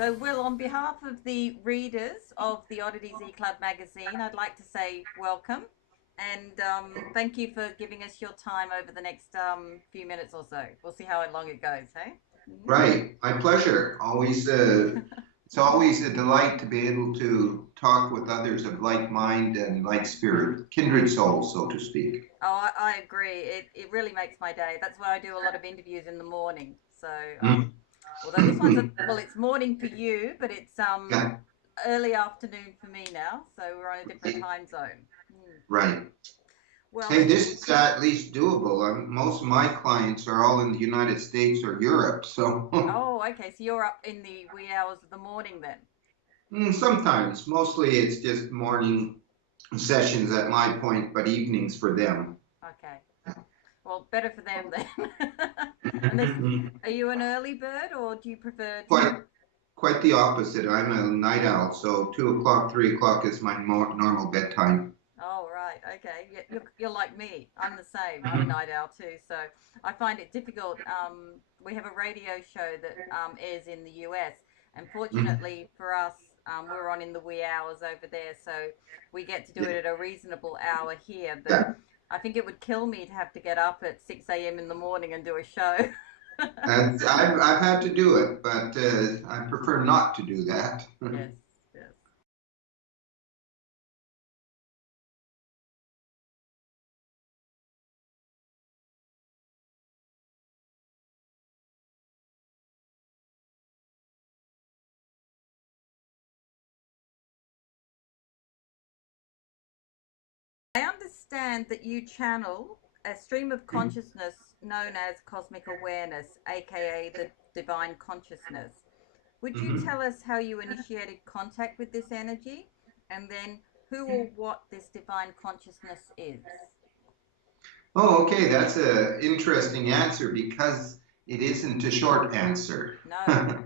So, Will, on behalf of the readers of the Oddities E Club magazine, I'd like to say welcome and thank you for giving us your time over the next few minutes or so. We'll see how long it goes, hey? Right, my pleasure. It's always a delight to be able to talk with others of like mind and like spirit, kindred souls, so to speak. Oh, I agree. It really makes my day. That's why I do a lot of interviews in the morning. So, Mm. although this one's well, it's morning for you, but it's Yeah, early afternoon for me now. So we're on a different time zone. right. Well, Hey, let's. this is at least doable. Most of my clients are all in the United States or Europe, so Oh, okay. So you're up in the wee hours of the morning then. sometimes, mostly it's just morning sessions at my point, but evenings for them. Okay. Well, better for them then. And this, are you an early bird or do you prefer to? Quite, quite the opposite. I'm a night owl, so 2 o'clock, 3 o'clock is my normal bedtime. Oh, right. Okay. You're like me. I'm the same. I'm a night owl too. So I find it difficult. We have a radio show that airs in the US, and Mhm. fortunately for us, we're on in the wee hours over there, so we get to do Yeah. it at a reasonable hour here. But Yeah. I think it would kill me to have to get up at 6 a.m. in the morning and do a show. And I've had to do it, but I prefer not to do that. Yes, yes. I understand that you channel a stream of consciousness known as cosmic awareness, aka the divine consciousness. Would you Mhm. tell us how you initiated contact with this energy and then who or what this divine consciousness is? Oh, okay, that's a interesting answer because it isn't a short answer. No,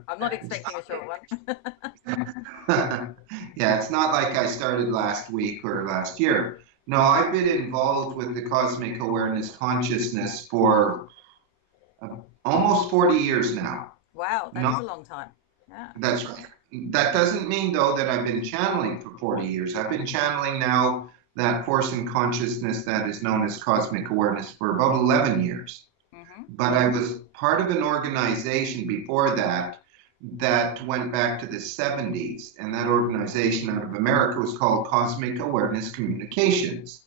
I'm not expecting a short one. Yeah, it's not like I started last week or last year. No, I've been involved with the cosmic awareness consciousness for uh, almost 40 years now. Wow, that is a Not, long time. Yeah. that's right. That doesn't mean, though, that I've been channeling for 40 years. I've been channeling now that force in consciousness that is known as cosmic awareness for about 11 years. Mm-hmm. But I was part of an organization before that that went back to the 70s, and that organization out of America was called Cosmic Awareness Communications.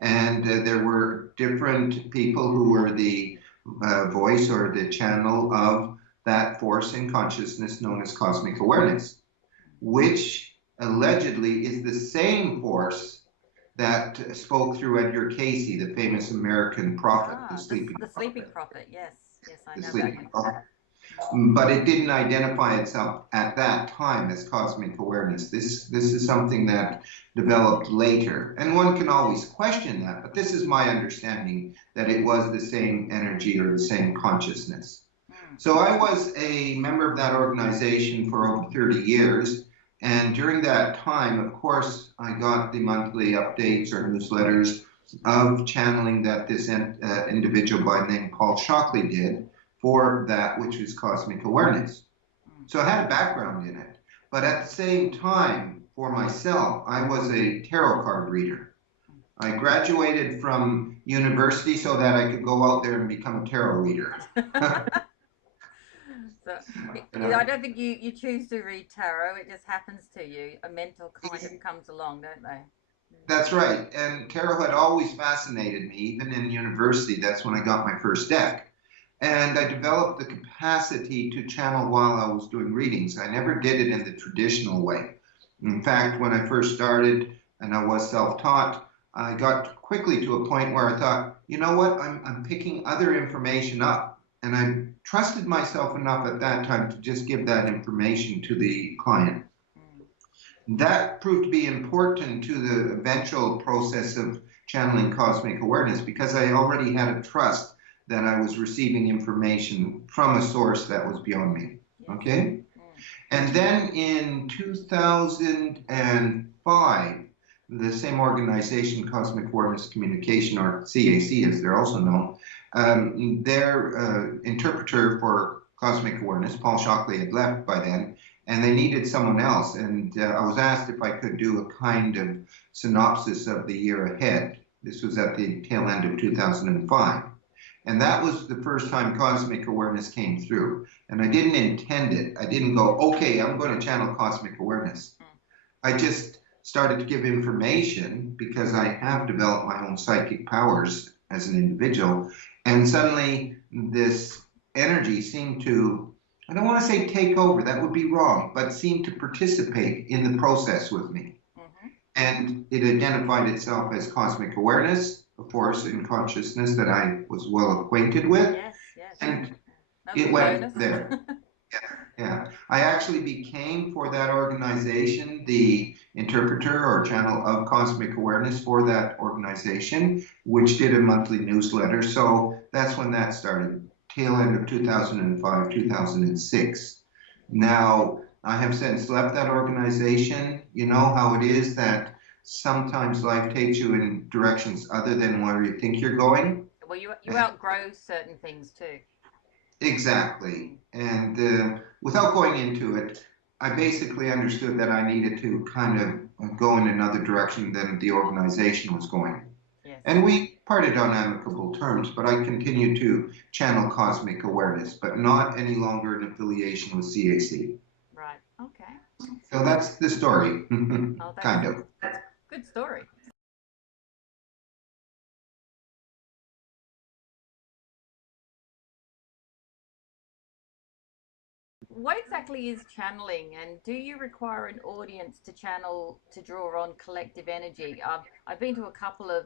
And there were different people who were the voice or the channel of that force in consciousness known as cosmic awareness, which allegedly is the same force that spoke through Edgar Casey, the famous American prophet, the Ah, sleeping the sleeping prophet. prophet. Yes, yes, I The know that sleeping one. prophet. Mm. But it didn't identify itself at that time as cosmic awareness. This is something that developed later, and one can always question that. But this is my understanding that it was the same energy or the same consciousness. Mm. So I was a member of that organization for over 30 years. And during that time, of course, I got the monthly updates or newsletters of channeling that this individual by the name Paul Shockley did for that which is cosmic awareness. Mm. So I had a background in it. But at the same time, for myself, I was a tarot card reader. I graduated from university so that I could go out there and become a tarot reader. So You I know, don't think you choose to read tarot. It just happens to you. A mental kind of comes along, don't they? that's right. And tarot had always fascinated me, even in university. That's when I got my first deck. And I developed the capacity to channel while I was doing readings. I never did it in the traditional way. In fact, when I first started and I was self taught, I got quickly to a point where I thought, you know what, I'm picking other information up. And I trusted myself enough at that time to just give that information to the client. Mm. That proved to be important to the eventual process of channeling cosmic awareness because I already had a trust that I was receiving information from a source that was beyond me. Yes. Okay? Mm. And then in 2005, the same organization, Cosmic Awareness Communication, or CAC as they're also known, their interpreter for cosmic awareness, Paul Shockley, had left by then, and they needed someone else. And I was asked if I could do a kind of synopsis of the year ahead. This was at the tail end of 2005. And that was the first time cosmic awareness came through. And I didn't intend it. I didn't go, okay, I'm going to channel cosmic awareness. I just started to give information because I have developed my own psychic powers as an individual. And suddenly this energy seemed to, I don't want to say take over, that would be wrong, but seemed to participate in the process with me. And it identified itself as cosmic awareness, a force in consciousness that I was well acquainted with. Yes, yes. And That's it a went bonus. there. Yeah. I actually became, for that organization, the interpreter or channel of cosmic awareness for that organization, which did a monthly newsletter. So that's when that started, tail end of 2005, 2006. Now, I have since left that organization. You know how it is that sometimes life takes you in directions other than where you think you're going. Well, you outgrow certain things too. Exactly. And without going into it, I basically understood that I needed to kind of go in another direction than the organization was going. Yes. And we parted on amicable terms, but I continue to channel cosmic awareness, but not any longer in affiliation with CAC. Right. Okay. So that's the story, Oh, kind of. That's a good story. What exactly is channeling, and do you require an audience to channel to draw on collective energy? I've been to a couple of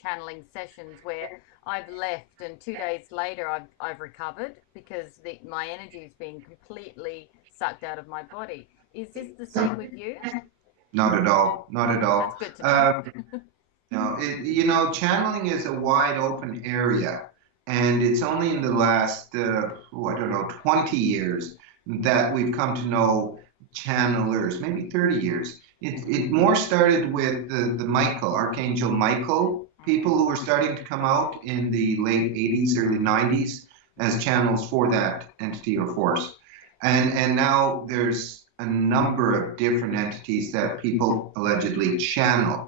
channeling sessions where I've left, and 2 days later I've recovered because my energy is being completely sucked out of my body. Is this the same with you? Not at all. Not at all. That's good to know. No, channeling is a wide open area, and it's only in the last, I don't know, 20 years that we've come to know channelers, maybe 30 years. It more started with the Michael, Archangel Michael, people who were starting to come out in the late 80s, early 90s as channels for that entity or force. And now there's a number of different entities that people allegedly channel.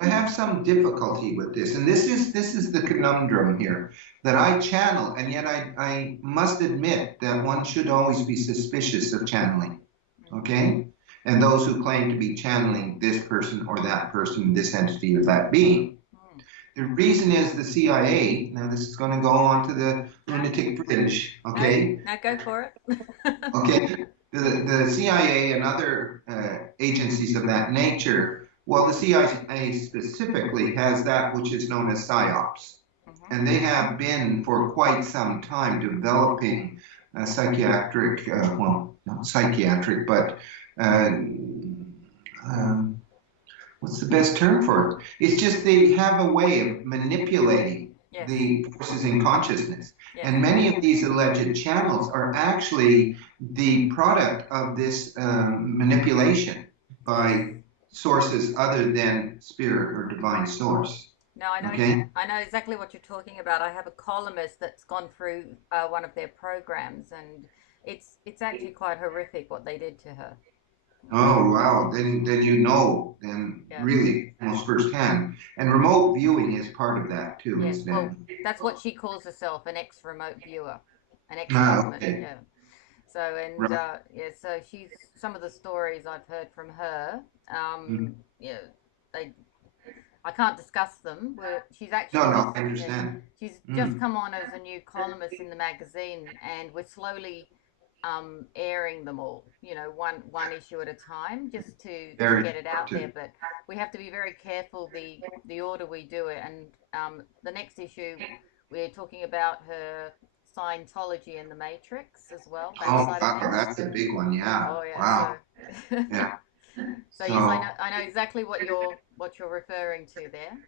I have some difficulty with this, and this is the conundrum here, that I channel, and yet I must admit that one should always be suspicious of channeling, okay? And those who claim to be channeling this person or that person, this entity or that being. The reason is the CIA, now this is going to go on to the lunatic fringe, okay? Now go for it. Okay, the CIA and other agencies of that nature, well, the CIA specifically has that which is known as PSYOPs. And they have been for quite some time developing psychiatric, well, not psychiatric, but what's the best term for it? It's just they have a way of manipulating the forces in consciousness. And many of these alleged channels are actually the product of this manipulation by sources other than spirit or divine source. No, I know. Okay? I know exactly what you're talking about. I have a columnist that's gone through one of their programs, and it's actually quite horrific what they did to her. Oh wow! Then really almost firsthand. And remote viewing is part of that too. Yes, well, that's what she calls herself, an ex-remote viewer, an ex. Okay. Yeah. So and right. So she's some of the stories I've heard from her. I can't discuss them. She's actually no, I understand. She's just come on as a new columnist in the magazine, and we're slowly airing them all. One issue at a time, just to get it out there. But we have to be very careful the order we do it. And the next issue, we're talking about her Scientology and the Matrix as well. Wow, that's a big one. Yeah. Oh yeah. Wow. So, yeah. So yes, I know exactly what you're referring to there.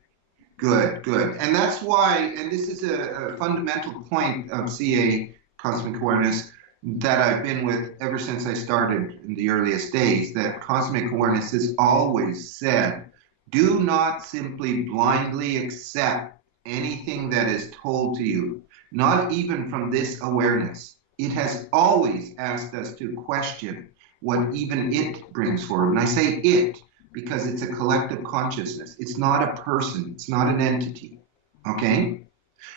Good. And that's why, and this is a fundamental point of CA, Cosmic Awareness, that I've been with ever since I started in the earliest days, that Cosmic Awareness has always said, do not simply blindly accept anything that is told to you, not even from this awareness. it has always asked us to question what even it brings forward. And I say it because it's a collective consciousness. It's not a person, it's not an entity. Okay?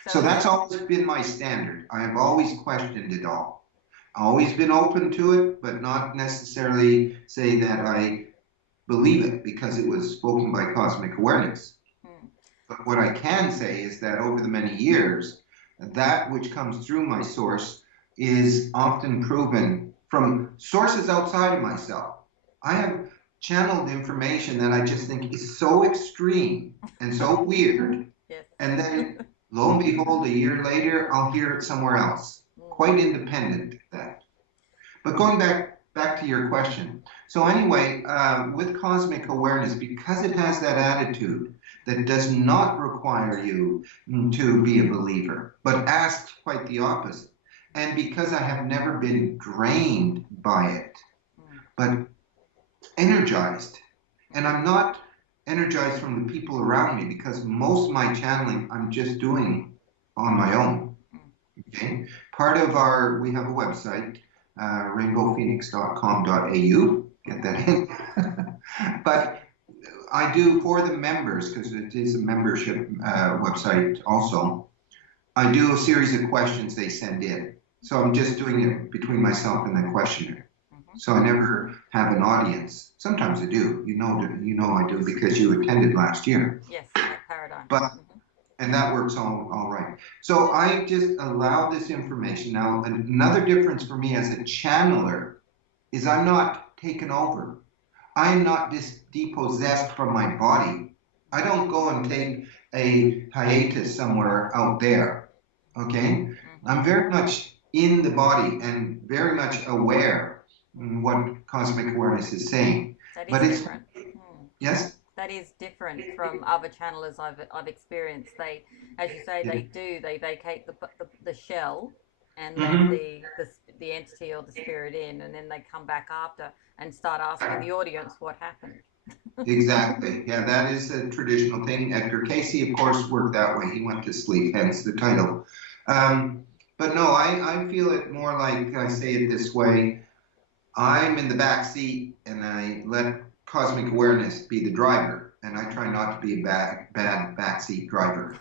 So that's always been my standard. I have always questioned it all. Always been open to it, but not necessarily say that I believe it because it was spoken by cosmic awareness. But what I can say is that over the many years, that which comes through my source is often proven from sources outside of myself. I have channeled information that I just think is so extreme and so weird. Yes. And then, lo and behold, a year later, I'll hear it somewhere else, quite independent of that. But going back to your question. So anyway, with cosmic awareness, because it has that attitude that does not require you to be a believer, but asks quite the opposite. And because I have never been drained by it, but energized. And I'm not energized from the people around me because most of my channeling I'm just doing on my own. Okay? Part of we have a website, rainbowphoenix.com.au, get that in. But I do for the members, because it is a membership website also, I do a series of questions they send in. So I'm just doing it between myself and the questioner. So I never have an audience. Sometimes I do. You know I do because you attended last year. Yes, that paradigm. But and that works all right. So I just allow this information. Now, another difference for me as a channeler is I'm not taken over. I'm not depossessed from my body. I don't go and take a hiatus somewhere out there. Okay? I'm very much in the body and very much aware of what cosmic awareness is saying. That is different. Yes? That is different from other channelers I've experienced. They, as you say, they vacate the shell and let the entity or the spirit in, and then they come back after and start asking the audience what happened. Exactly. Yeah, that is a traditional thing. Edgar Cayce, of course, worked that way. He went to sleep, hence the title. But no, I feel it more like, I say it this way, I'm in the back seat and I let cosmic awareness be the driver, and I try not to be a bad backseat driver.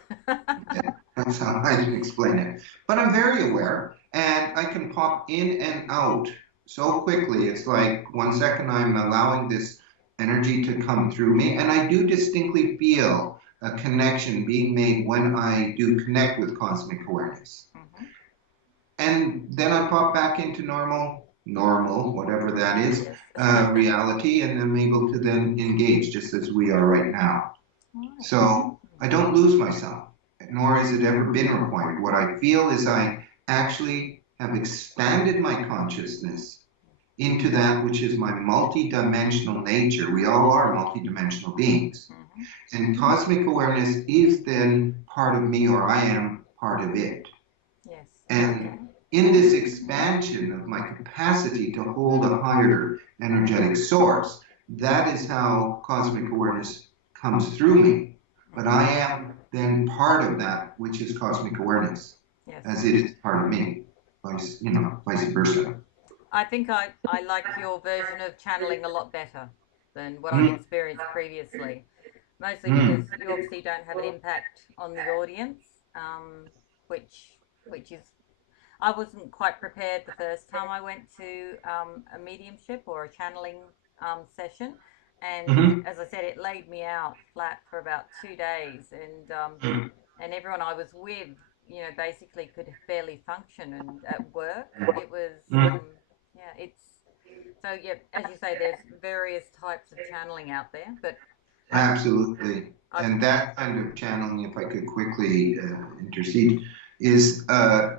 That's how I can explain it. But I'm very aware, and I can pop in and out so quickly. It's like 1 second I'm allowing this energy to come through me, and I do distinctly feel a connection being made when I do connect with cosmic awareness. And then I pop back into normal, whatever that is, reality, and I'm able to then engage just as we are right now. So I don't lose myself, nor has it ever been required. What I feel is I actually have expanded my consciousness into that which is my multidimensional nature. We all are multidimensional beings. And cosmic awareness is then part of me, or I am part of it. Yes. And in this expansion of my capacity to hold a higher energetic source, that is how cosmic awareness comes through me. But I am then part of that which is cosmic awareness, as it is part of me, vice versa. I think I like your version of channeling a lot better than what I've experienced previously. Mostly because you obviously don't have an impact on the audience, which is, I wasn't quite prepared the first time I went to a mediumship or a channeling session, and as I said, it laid me out flat for about 2 days, and everyone I was with, basically could barely function, and at work it was as you say, there's various types of channeling out there, but absolutely. And that kind of channeling, if I could quickly intercede, is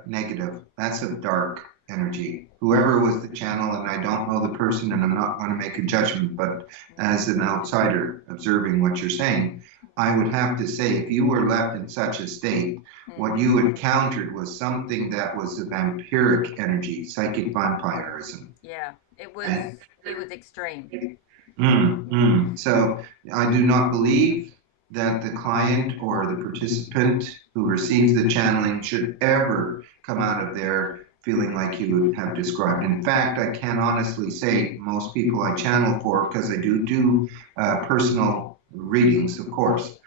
negative. That's a dark energy. Whoever was the channel, and I don't know the person, and I'm not going to make a judgment, but as an outsider observing what you're saying, I would have to say, if you were left in such a state, what you encountered was something that was a vampiric energy, psychic vampirism. Yeah, it was extreme. So I do not believe that the client or the participant who receives the channeling should ever come out of there feeling like you have described. In fact, I can honestly say most people I channel for, because I do personal readings, of course,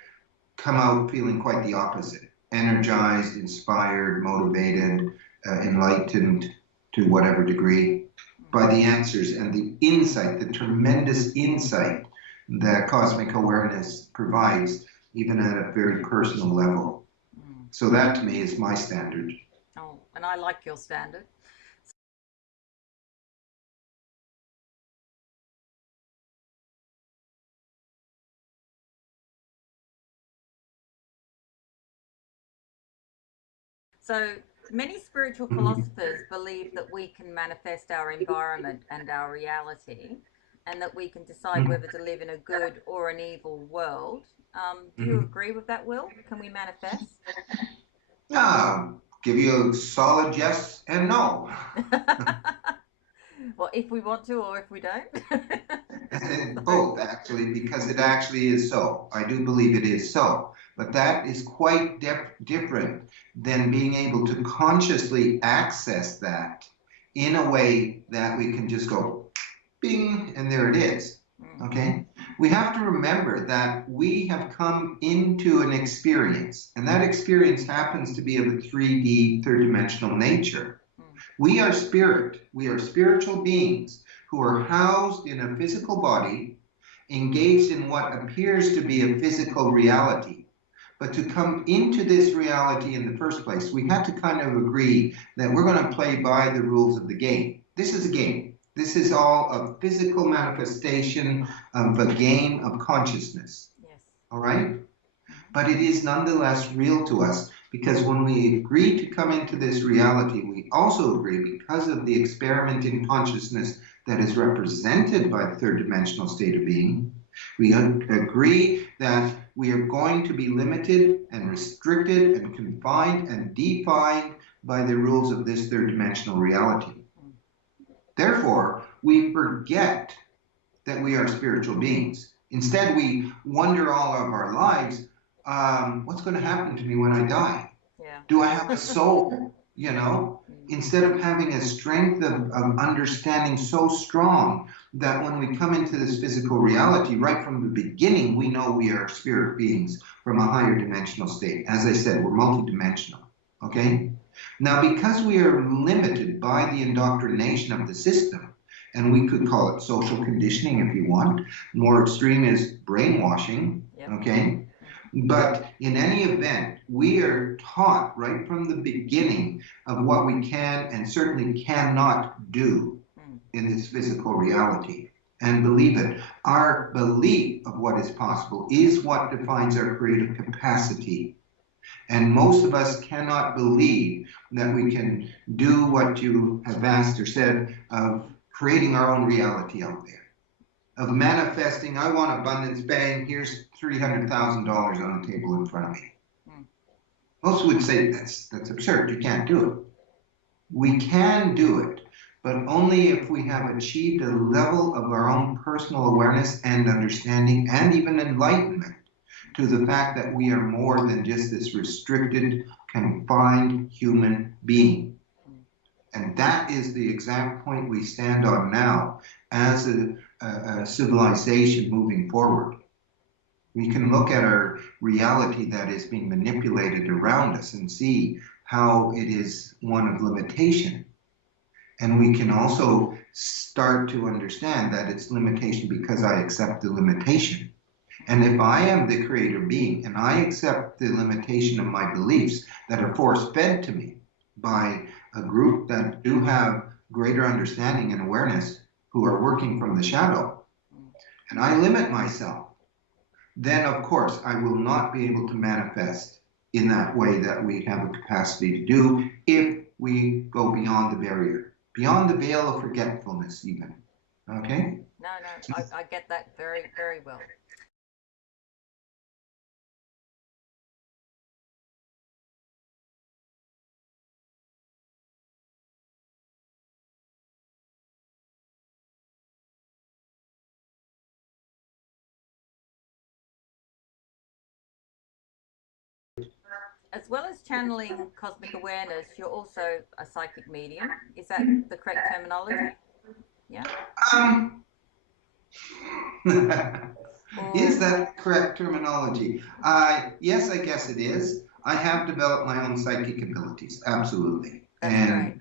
come out feeling quite the opposite. Energized, inspired, motivated, enlightened to whatever degree by the answers and the insight, the tremendous insight that cosmic awareness provides, even at a very personal level. So that to me is my standard. Oh, and I like your standard. So many spiritual philosophers believe that we can manifest our environment and our reality, and that we can decide whether to live in a good or an evil world. Do you agree with that, Will? Can we manifest? Give you a solid yes and no. Well, if we want to or if we don't. Both, actually, because it actually is so. I do believe it is so. But that is quite different than being able to consciously access that in a way that we can just go bing, and there it is. Okay? We have to remember that we have come into an experience, and that experience happens to be of a 3D, third dimensional nature. We are spirit. We are spiritual beings who are housed in a physical body, engaged in what appears to be a physical reality. But to come into this reality in the first place, we had to kind of agree that we're going to play by the rules of the game. This is a game. This is all a physical manifestation of a game of consciousness. Yes. All right? But it is nonetheless real to us, because when we agree to come into this reality, we also agree, because of the experiment in consciousness that is represented by the third dimensional state of being, we agree that we are going to be limited and restricted and confined and defined by the rules of this third dimensional reality. Therefore, we forget that we are spiritual beings. Instead, we wonder all of our lives, what's going to happen to me when I die? Yeah. Do I have a soul? You know, instead of having a strength of understanding so strong that when we come into this physical reality, right from the beginning, we know we are spirit beings from a higher dimensional state. As I said, we're multidimensional. Okay? Now, because we are limited by the indoctrination of the system, and we could call it social conditioning if you want, more extreme is brainwashing, okay? But in any event, we are taught right from the beginning of what we can and certainly cannot do in this physical reality. And believe it, our belief of what is possible is what defines our creative capacity. And most of us cannot believe that we can do what you have asked or said of creating our own reality out there, of manifesting, I want abundance, bang, here's $300,000 on the table in front of me. Most would say that's absurd, you can't do it. We can do it, but only if we have achieved a level of our own personal awareness and understanding and even enlightenment to the fact that we are more than just this restricted, confined human being. And that is the exact point we stand on now as a civilization moving forward. We can look at our reality that is being manipulated around us and see how it is one of limitation. And we can also start to understand that it's limitation because I accept the limitation. And if I am the creator being and I accept the limitation of my beliefs that are force-fed to me by a group that do have greater understanding and awareness who are working from the shadow, and I limit myself, then of course I will not be able to manifest in that way that we have a capacity to do if we go beyond the barrier, beyond the veil of forgetfulness even. Okay? No, I get that very, very well. as well as channeling cosmic awareness, you're also a psychic medium. Is that the correct terminology? Yeah. Um, is Or that correct terminology? Yes, I guess it is. I have developed my own psychic abilities, absolutely. that's great. And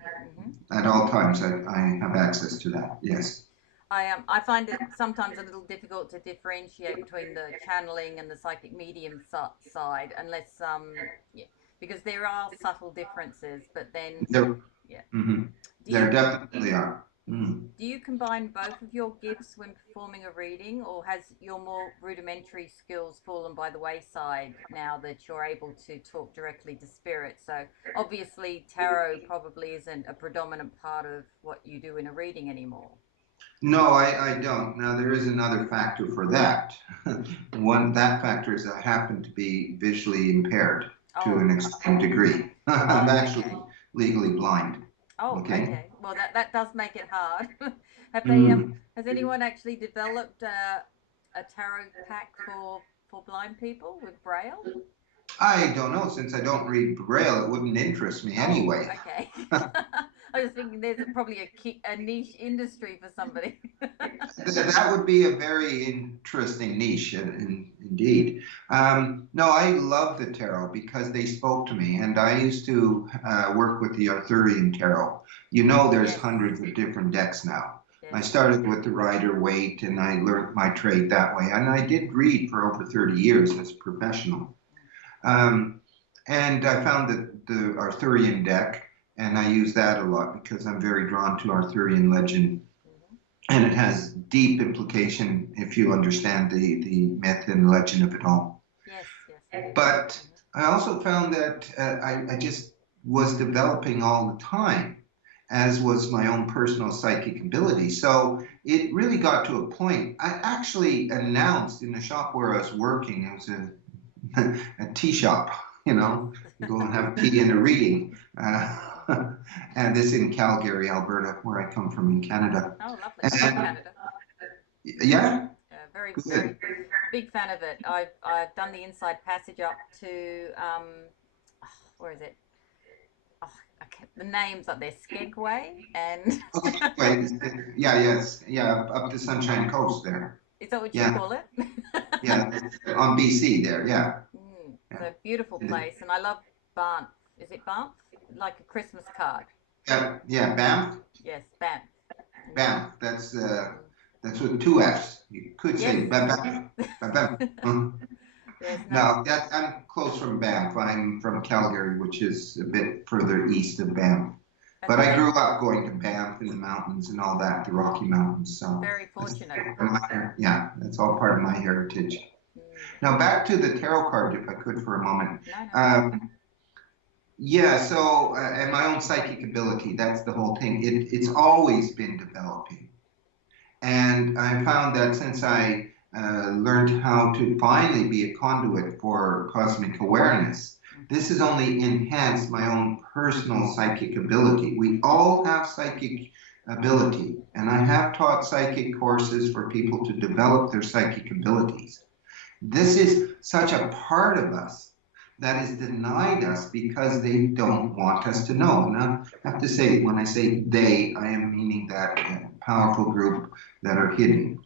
at all times, I have access to that, yes. I find it sometimes a little difficult to differentiate between the channeling and the psychic medium side, unless yeah, because there are subtle differences. But then, There, yeah, mhm. do There you definitely are. Mm. do you combine both of your gifts when performing a reading, or has your more rudimentary skills fallen by the wayside now that you're able to talk directly to spirit? So obviously, tarot probably isn't a predominant part of what you do in a reading anymore. No, I don't. Now, there is another factor for that. That factor is I happen to be visually impaired to Oh, an extreme degree. I'm oh, actually okay. legally blind. Oh, Okay. okay. Well, that does make it hard. Have they Mm. has anyone actually developed a tarot pack for blind people with Braille? I don't know. Since I don't read Braille, it wouldn't interest me Oh, anyway. okay. I was thinking there's probably a niche industry for somebody. That would be a very interesting niche, indeed. No, I love the tarot because they spoke to me, and I used to work with the Arthurian tarot. You know, there's Yes, hundreds of different decks now. yes. I started with the Rider Waite, and I learned my trade that way. And I did read for over 30 years as a professional. Um, and I found that the Arthurian deck, and I use that a lot because I'm very drawn to Arthurian legend, Mhm. and it has deep implication if you understand the myth and legend of it all. Yes, yes, I do. But Mhm. I also found that I just was developing all the time, as was my own personal psychic ability. So it really got to a point. I actually announced in the shop where I was working, it was a tea shop, Yes. you go and have tea and a reading. And this in Calgary, Alberta, where I come from in Canada. Oh, lovely. I love And Canada. yeah, Very, good. very big fan of it. I've done the inside passage up to where is it? Oh, the names up there, Skegway, and Okay, wait, yeah, yes, yeah, up the Sunshine Coast there. is that what you Yeah, call it? yeah, on BC there, yeah. It's a beautiful place, and I love Banff. Is it Banff? Like a Christmas card. Yeah, yeah, Banff, Yes, Banff. Banff, Mm. that's with two F's. You could Yes. say Banff, Banff. Yes, no, No, I'm close from Banff. I'm from Calgary, which is a bit further east of Banff. that's But I great. grew up going to Banff in the mountains and all that, the Rocky Mountains. So Very that's fortunate. yeah, that's all part of my heritage. Mm. Now back to the tarot card, if I could, for a moment. No, no. Yeah, so and my own psychic ability, that's the whole thing. It's always been developing. And I found that since I learned how to finally be a conduit for cosmic awareness, this has only enhanced my own personal psychic ability. We all have psychic ability, and I have taught psychic courses for people to develop their psychic abilities. This is such a part of us that is denied us because they don't want us to know. Now, I have to say, when I say they, I am meaning that powerful group that are hidden,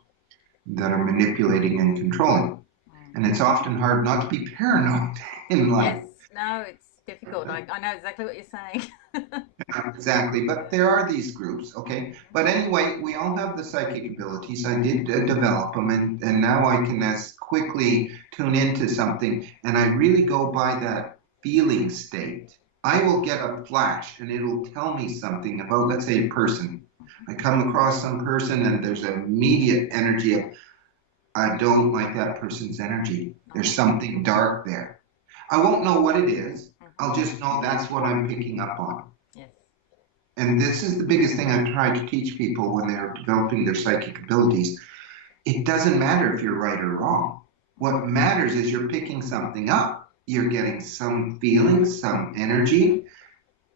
that are manipulating and controlling. And it's often hard not to be paranoid in Yes, life. no, it's difficult. I know exactly what you're saying. Exactly, but there are these groups, okay? But anyway, we all have the psychic abilities. I did develop them, and now I can as quickly tune into something, and I really go by that feeling state. I will get a flash, and it'll tell me something about, let's say, a person. I come across some person, and there's an immediate energy of, I don't like that person's energy. There's something dark there. I won't know what it is. I'll just know that's what I'm picking up on. Yes. And this is the biggest thing I try to teach people when they're developing their psychic abilities. It doesn't matter if you're right or wrong. What matters is you're picking something up. You're getting some feeling, some energy.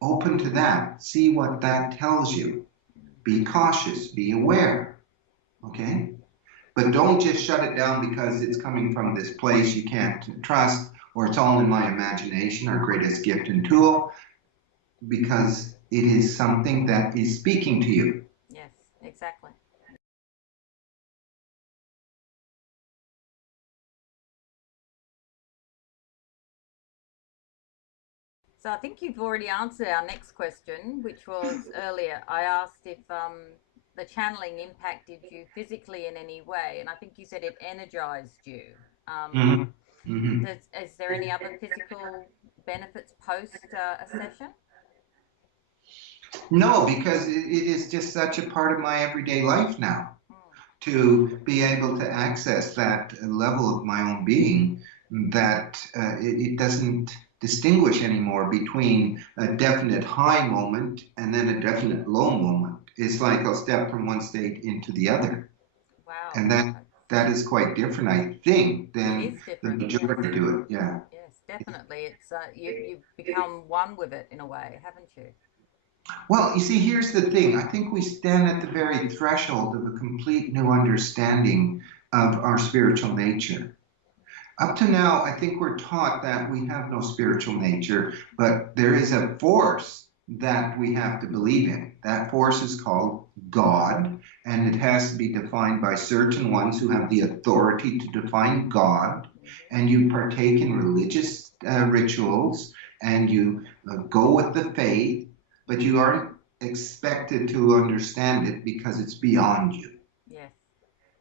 Open to that. See what that tells you. Be cautious. Be aware. Okay? But don't just shut it down because it's coming from this place you can't trust, or it's all in my imagination, our greatest gift and tool, because it is something that is speaking to you. Yes, exactly. So I think you've already answered our next question, which was earlier. I asked if the channeling impacted you physically in any way, and I think you said it energized you. Mm-hmm. Mm-hmm. Is there any other physical benefits post a session? No, because it is just such a part of my everyday life now, Mm, to be able to access that level of my own being, that it doesn't distinguish anymore between a definite high moment and then a definite low moment. It's like I'll step from one state into the other. wow, And that is quite different, I think, it than is the different. Yes, majority do it. Yeah. yes, definitely. It's you've become one with it in a way, haven't you? Well, you see, here's the thing. I think we stand at the very threshold of a complete new understanding of our spiritual nature. Up to now, I think we're taught that we have no spiritual nature, but there is a force that we have to believe in. That force is called God, and it has to be defined by certain ones who have the authority to define God. And you partake in religious rituals, and you go with the faith, but you aren't expected to understand it because it's beyond you. Yes.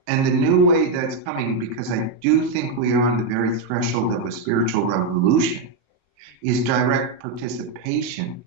And the new way that's coming, because I do think we are on the very threshold of a spiritual revolution, is direct participation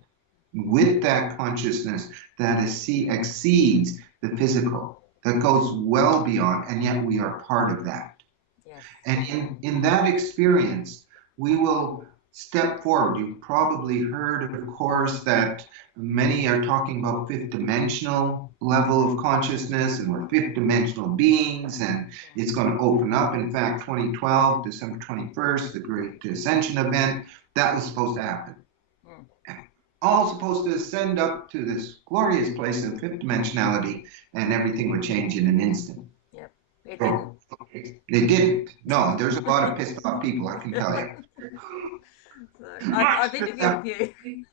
with that consciousness that exceeds the physical, that goes well beyond, and yet we are part of that. Yes. And in that experience, we will step forward. You've probably heard, of course, that many are talking about fifth dimensional level of consciousness, and we're fifth dimensional beings, and it's going to open up. In fact, 2012, December 21st, the Great Ascension event, that was supposed to happen. Mm. All supposed to ascend up to this glorious place of fifth dimensionality, and everything would change in an instant. Yep. It didn't. So they didn't. No, there's a lot of pissed off people, I can tell you. So I've interviewed a few.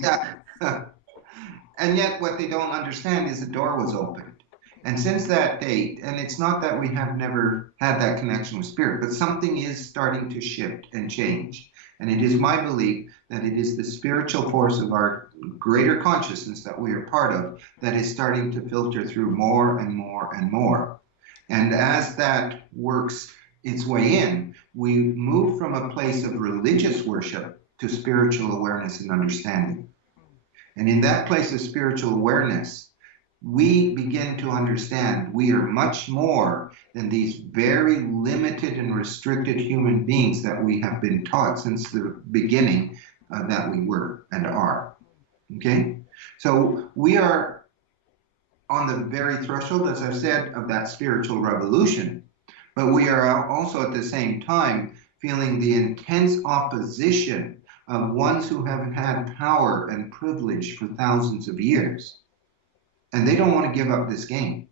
Yeah. And yet, what they don't understand is the door was opened. And since that date, and it's not that we have never had that connection with spirit, but something is starting to shift and change. And it is my belief that it is the spiritual force of our greater consciousness that we are part of that is starting to filter through more and more and more. And as that works its way in, we move from a place of religious worship to spiritual awareness and understanding. And in that place of spiritual awareness, we begin to understand we are much more than these very limited and restricted human beings that we have been taught since the beginning that we were and are. Okay? So we are on the very threshold, as I've said, of that spiritual revolution. But we are also at the same time feeling the intense opposition of ones who have had power and privilege for thousands of years. And they don't want to give up this game.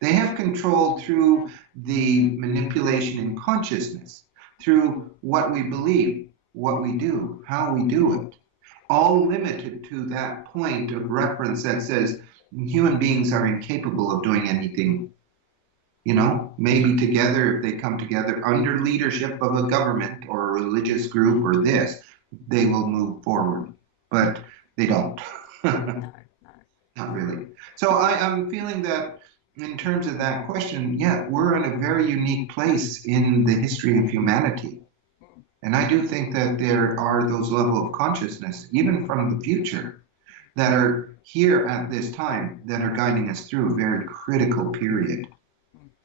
They have control through the manipulation in consciousness, through what we believe, what we do, how we do it, all limited to that point of reference that says human beings are incapable of doing anything. You know, maybe together, if they come together under leadership of a government or a religious group or this, they will move forward. But they don't. No, no. Not really. So I'm feeling that in terms of that question, yeah, we're in a very unique place in the history of humanity. Mm. And I do think that there are those level of consciousness, even from the future, that are here at this time that are guiding us through a very critical period.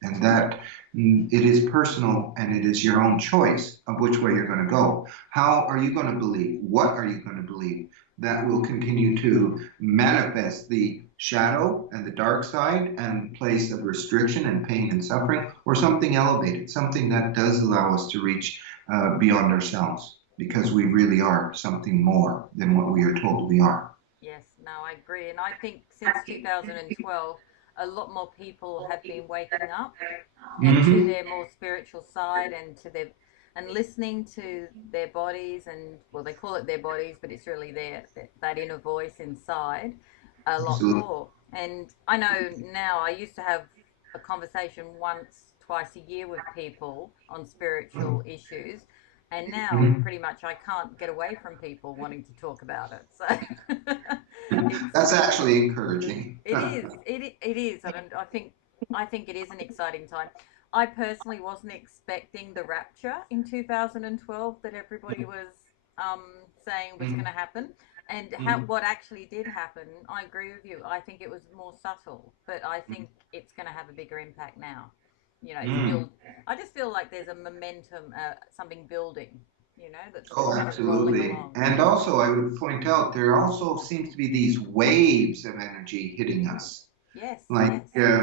And that it is personal and it is your own choice of which way you're going to go. How are you going to believe? What are you going to believe? That will continue to manifest the shadow and the dark side and place of restriction and pain and suffering, or something elevated, something that does allow us to reach beyond ourselves, because we really are something more than what we are told we are. Yes, no, I agree. And I think since 2012, a lot more people have been waking up and to Mm-hmm. their more spiritual side and to their and listening to their bodies, and well, they call it their bodies, but it's really that inner voice inside a lot Absolutely. more. And I know now, I used to have a conversation once, twice a year with people on spiritual issues, and now Mhm. pretty much I can't get away from people wanting to talk about it. So That's it's actually encouraging. it is, and I think it is an exciting time. I personally wasn't expecting the rapture in 2012 that everybody was um, saying was going to Mhm. happen, and Mhm. what actually did happen. I agree with you. I think it was more subtle, but I think it's going to have a bigger impact now. It's Mhm. build. I just feel like there's a momentum, something building. That's Oh, kind of rolling absolutely. along. And also, I would point out there also seems to be these waves of energy hitting us. Yes, Like yes.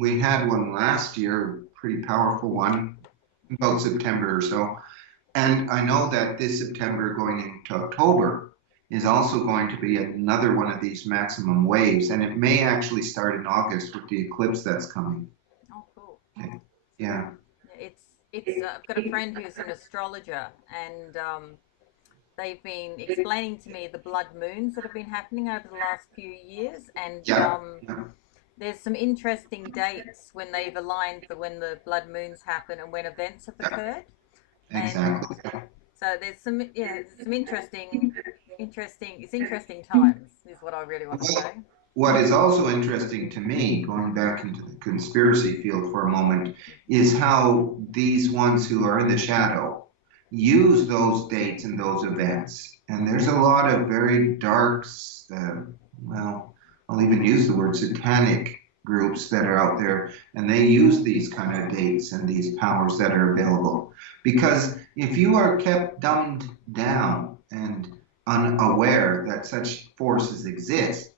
we had one last year, a pretty powerful one, about September or so. And I know that this September going into October is also going to be another one of these maximum waves. And it may actually start in August with the eclipse that's coming. Oh, cool. Okay. Yeah. It's I've got a friend who's an astrologer, and they've been explaining to me the blood moons that have been happening over the last few years, and Yeah. Yeah. there's some interesting dates when they've aligned for when the blood moons happen and when events have Yeah. occurred, and Exactly. so there's some interesting times is what I really want to say. What is also interesting to me, going back into the conspiracy field for a moment, is how these ones who are in the shadow use those dates and those events. And there's a lot of very dark, well, I'll even use the word satanic groups that are out there, and they use these kind of dates and these powers that are available. Because if you are kept dumbed down and unaware that such forces exist,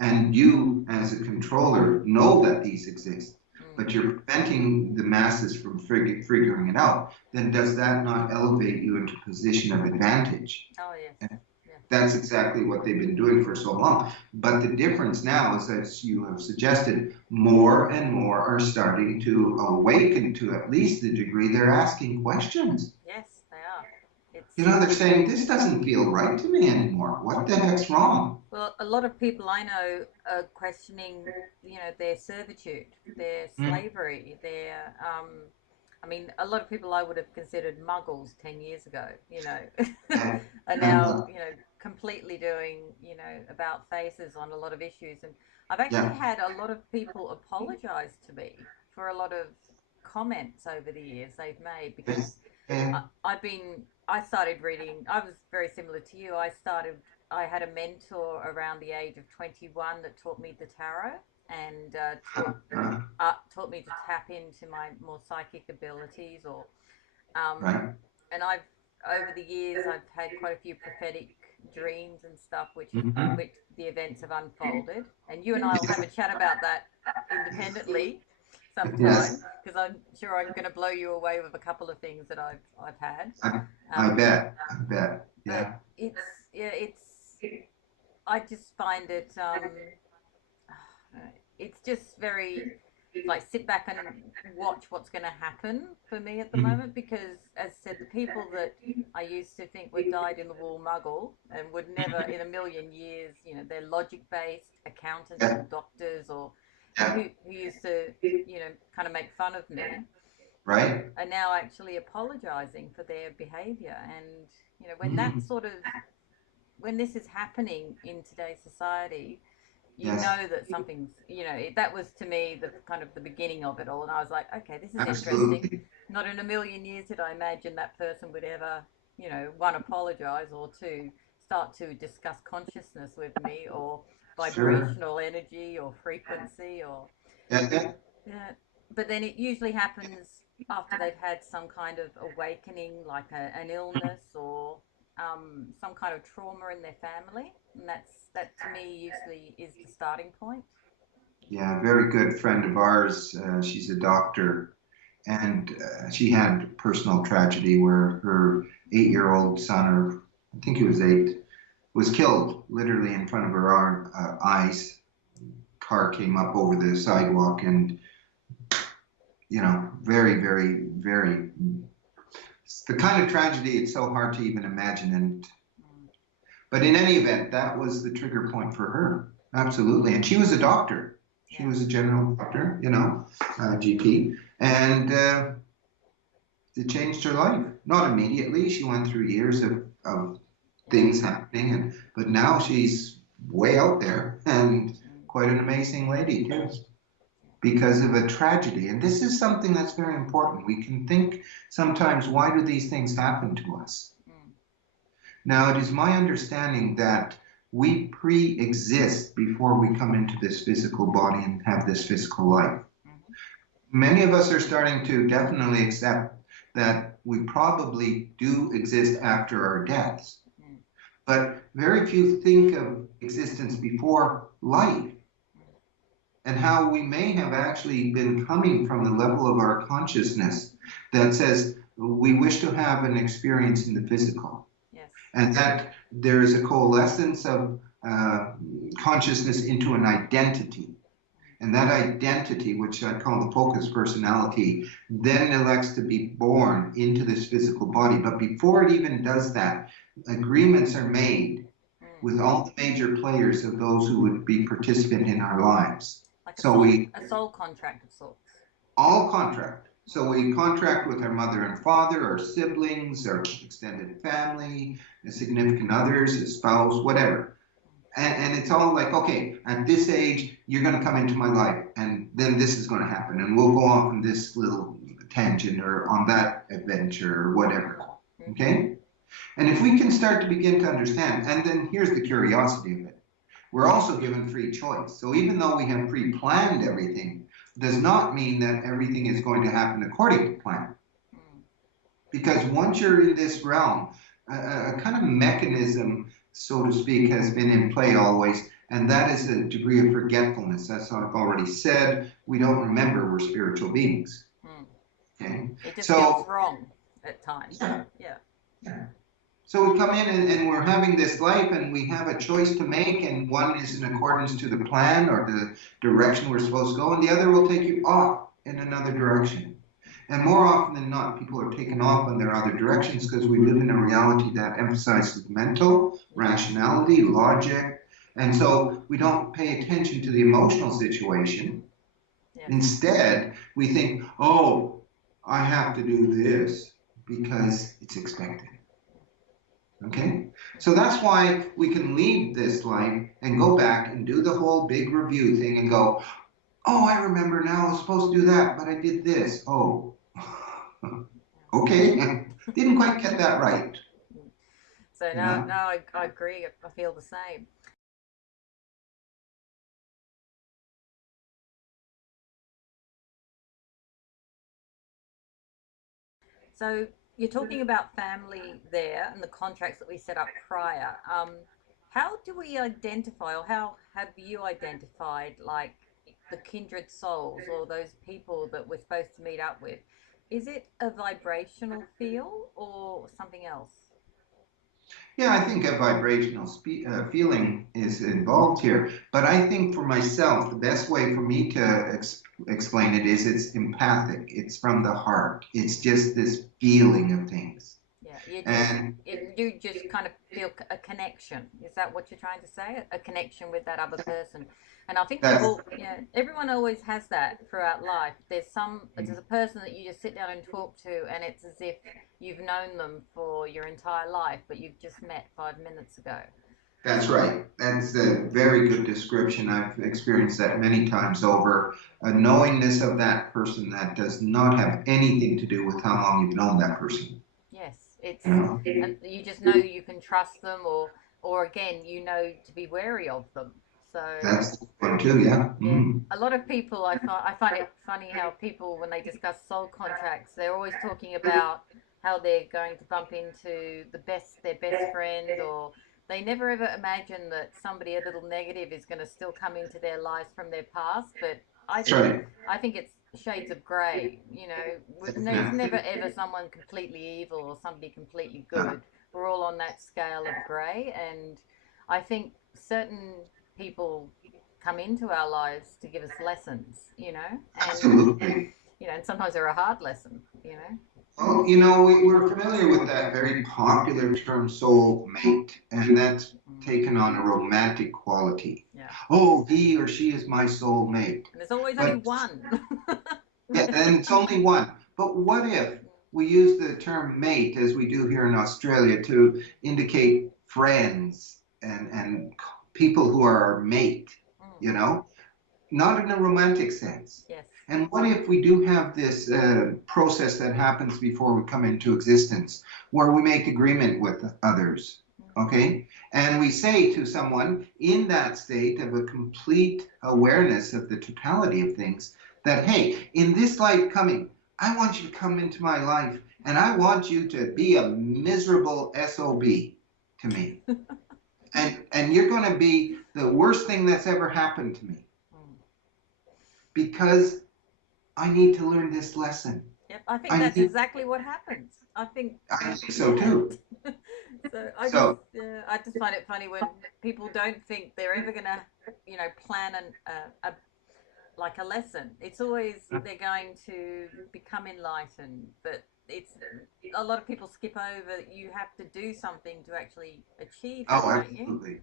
and you, as a controller, know that these exist, Mm. but you're preventing the masses from figuring it out, then does that not elevate you into a position of advantage? Oh yes, And yeah. that's exactly what they've been doing for so long. But the difference now is, as you have suggested, more and more are starting to awaken to at least the degree they're asking questions. Yes, they are. It's You know, they're saying, this doesn't feel right to me anymore. What the heck's wrong? Well, a lot of people I know are questioning, their servitude, their Mm. slavery, their. I mean, a lot of people I would have considered muggles 10 years ago, And, are now, and completely doing, about faces on a lot of issues. And I've actually yeah, had a lot of people apologize to me for a lot of comments over the years they've made because yes, yeah, I started reading. I was very similar to you. I had a mentor around the age of 21 that taught me the tarot and taught me to tap into my more psychic abilities, or right. and over the years I've had quite a few prophetic dreams and stuff Mhm. which the events have unfolded, and you and I will have a chat about that independently Yes, sometime because I'm sure I'm going to blow you away with a couple of things that I've had. I, I Um, bet, I bet. but Yeah. I just find it's just very like sit back and watch what's going to happen for me at the Mhm. moment because, as I said, the people that I used to think were dyed in the wool muggle and would never in a million years, they're logic based accountants Yeah, or doctors or yeah, who used to, kind of make fun of me right. are now actually apologizing for their behavior. And, when Mhm. when this is happening in today's society, you Yes, know that something's, that was to me the kind of the beginning of it all. And I was like, okay, this is interesting. absolutely. Not in a million years did I imagine that person would ever, one, apologize, or two, start to discuss consciousness with me, or Sure. vibrational energy or frequency, or Yeah, yeah. yeah. But then it usually happens after they've had some kind of awakening, like an illness or some kind of trauma in their family, and that to me usually is the starting point. Yeah, a very good friend of ours. She's a doctor, and she had personal tragedy where her 8-year-old son, or I think he was 8, was killed literally in front of her eyes. Car came up over the sidewalk, and very, very, very It's the kind of tragedy it's so hard to even imagine. And Mm. but in any event, that was the trigger point for her. Absolutely. And she was a doctor. She Yeah. was a general doctor, GP. And it changed her life. Not immediately. She went through years of things happening, but now she's way out there and quite an amazing lady too, because of a tragedy. And this is something that's very important. We can think sometimes, why do these things happen to us? Mm. Now, it is my understanding that we pre-exist before we come into this physical body and have this physical life. Mm-hmm. Many of us are starting to definitely accept that we probably do exist after our deaths. Mm. But very few think of existence before life, and how we may have actually been coming from the level of our consciousness that says we wish to have an experience in the physical. Yes. And that there is a coalescence of consciousness into an identity. And that identity, which I call the focus personality, then elects to be born into this physical body. But before it even does that, agreements are made with all the major players of those who would be participant in our lives. Like a soul contract of sorts. All contract. So we contract with our mother and father, our siblings, our extended family, significant others, a spouse, whatever. And it's all like, okay, at this age, you're going to come into my life, and then this is going to happen, and we'll go off on this little tangent or on that adventure or whatever. Okay? And if we can start to begin to understand, and then here's the curiosity of it. We're also given free choice. So even though we have pre-planned everything, does not mean that everything is going to happen according to plan. Because once you're in this realm, a kind of mechanism, so to speak, has been in play always, and that is a degree of forgetfulness. That's what I've already said. We don't remember we're spiritual beings. Okay? It just feels wrong at times. Yeah. So we come in and we're having this life, and we have a choice to make, and one is in accordance to the plan or the direction we're supposed to go, and the other will take you off in another direction. And more often than not, people are taken off in their other directions because we live in a reality that emphasizes mental, rationality, logic, and so we don't pay attention to the emotional situation. Yes. Instead, we think, oh, I have to do this because it's expected. Okay? So that's why we can leave this life and go back and do the whole big review thing and go, oh, I remember now I was supposed to do that, but I did this. Oh, okay. Didn't quite get that right. So no, I agree. I feel the same. So you're talking about family there and the contracts that we set up prior. How do we identify, or how have you identified, like the kindred souls or those people that we're supposed to meet up with? Is it a vibrational feel or something else? Yeah, I think a vibrational feeling is involved here. But I think for myself, the best way for me to explain it is it's empathic. It's from the heart. It's just this feeling of things. Yeah, you just kind of feel a connection. Is that what you're trying to say? A connection with that other person. And I think everyone always has that throughout life. There's a person that you just sit down and talk to, and it's as if you've known them for your entire life, but you've just met 5 minutes ago. That's right. That's a very good description. I've experienced that many times over. A knowingness of that person that does not have anything to do with how long you've known that person. Yes, and you just know you can trust them, or again, you know to be wary of them. So that's one too, yeah. A lot of people, I find it funny how people, when they discuss soul contracts, they're always talking about how they're going to bump into their best friend, or they never ever imagine that somebody a little negative is going to still come into their lives from their past. But I think it's shades of grey. There's never ever someone completely evil or somebody completely good. We're all on that scale of grey, and I think certain people come into our lives to give us lessons, and absolutely, and sometimes they're a hard lesson. Well, we're familiar with that very popular term soul mate, and that's taken on a romantic quality. Yeah. Oh, he or she is my soul mate. And there's always only But one. yeah, and it's only one. But what if we use the term mate as we do here in Australia to indicate friends and people who are our mate, you know? Not in a romantic sense. Yes. And what if we do have this process that happens before we come into existence, where we make agreement with others, okay? And we say to someone in that state of a complete awareness of the totality of things that, hey, in this life coming, I want you to come into my life and I want you to be a miserable SOB to me. And you're going to be the worst thing that's ever happened to me because I need to learn this lesson. Yep, I think that's exactly what happens. I think so too. I just find it funny when people don't think they're ever gonna, plan a like a lesson. It's always they're going to become enlightened, but it's a lot of people skip over that you have to do something to actually achieve that, don't you? Absolutely.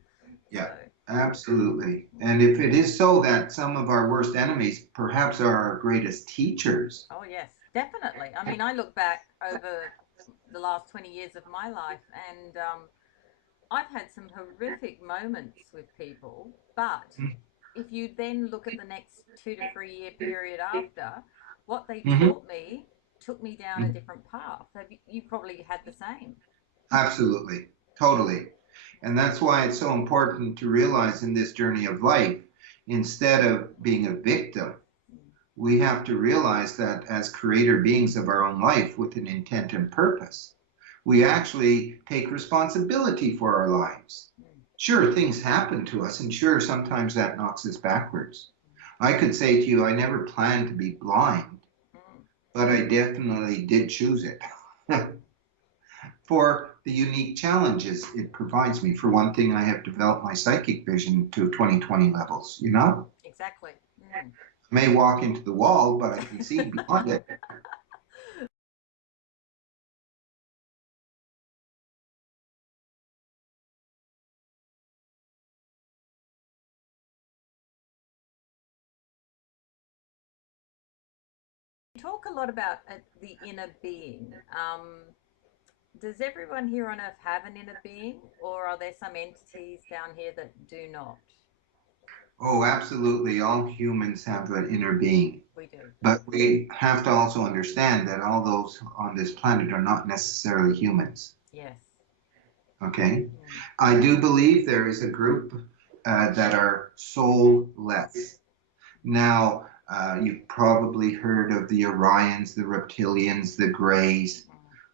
Yeah, absolutely. And if it is so that some of our worst enemies perhaps are our greatest teachers. Oh, yes, definitely. I mean, I look back over the last 20 years of my life and I've had some horrific moments with people, but if you then look at the next 2 to 3 year period after, what they taught me took me down a different path. You probably had the same? Absolutely, totally. And that's why it's so important to realize in this journey of life, instead of being a victim, we have to realize that as creator beings of our own life with an intent and purpose, we actually take responsibility for our lives. Sure, things happen to us, and sure, sometimes that knocks us backwards. I could say to you, I never planned to be blind, but I definitely did choose it. For the unique challenges it provides me. For one thing, I have developed my psychic vision to 20/20 levels, Exactly. I may walk into the wall, but I can see beyond it. You talk a lot about the inner being. Does everyone here on Earth have an inner being, or are there some entities down here that do not? Oh, absolutely. All humans have an inner being. We do. But we have to also understand that all those on this planet are not necessarily humans. Yes. Okay? I do believe there is a group that are soulless. Now, you've probably heard of the Orions, the reptilians, the Greys.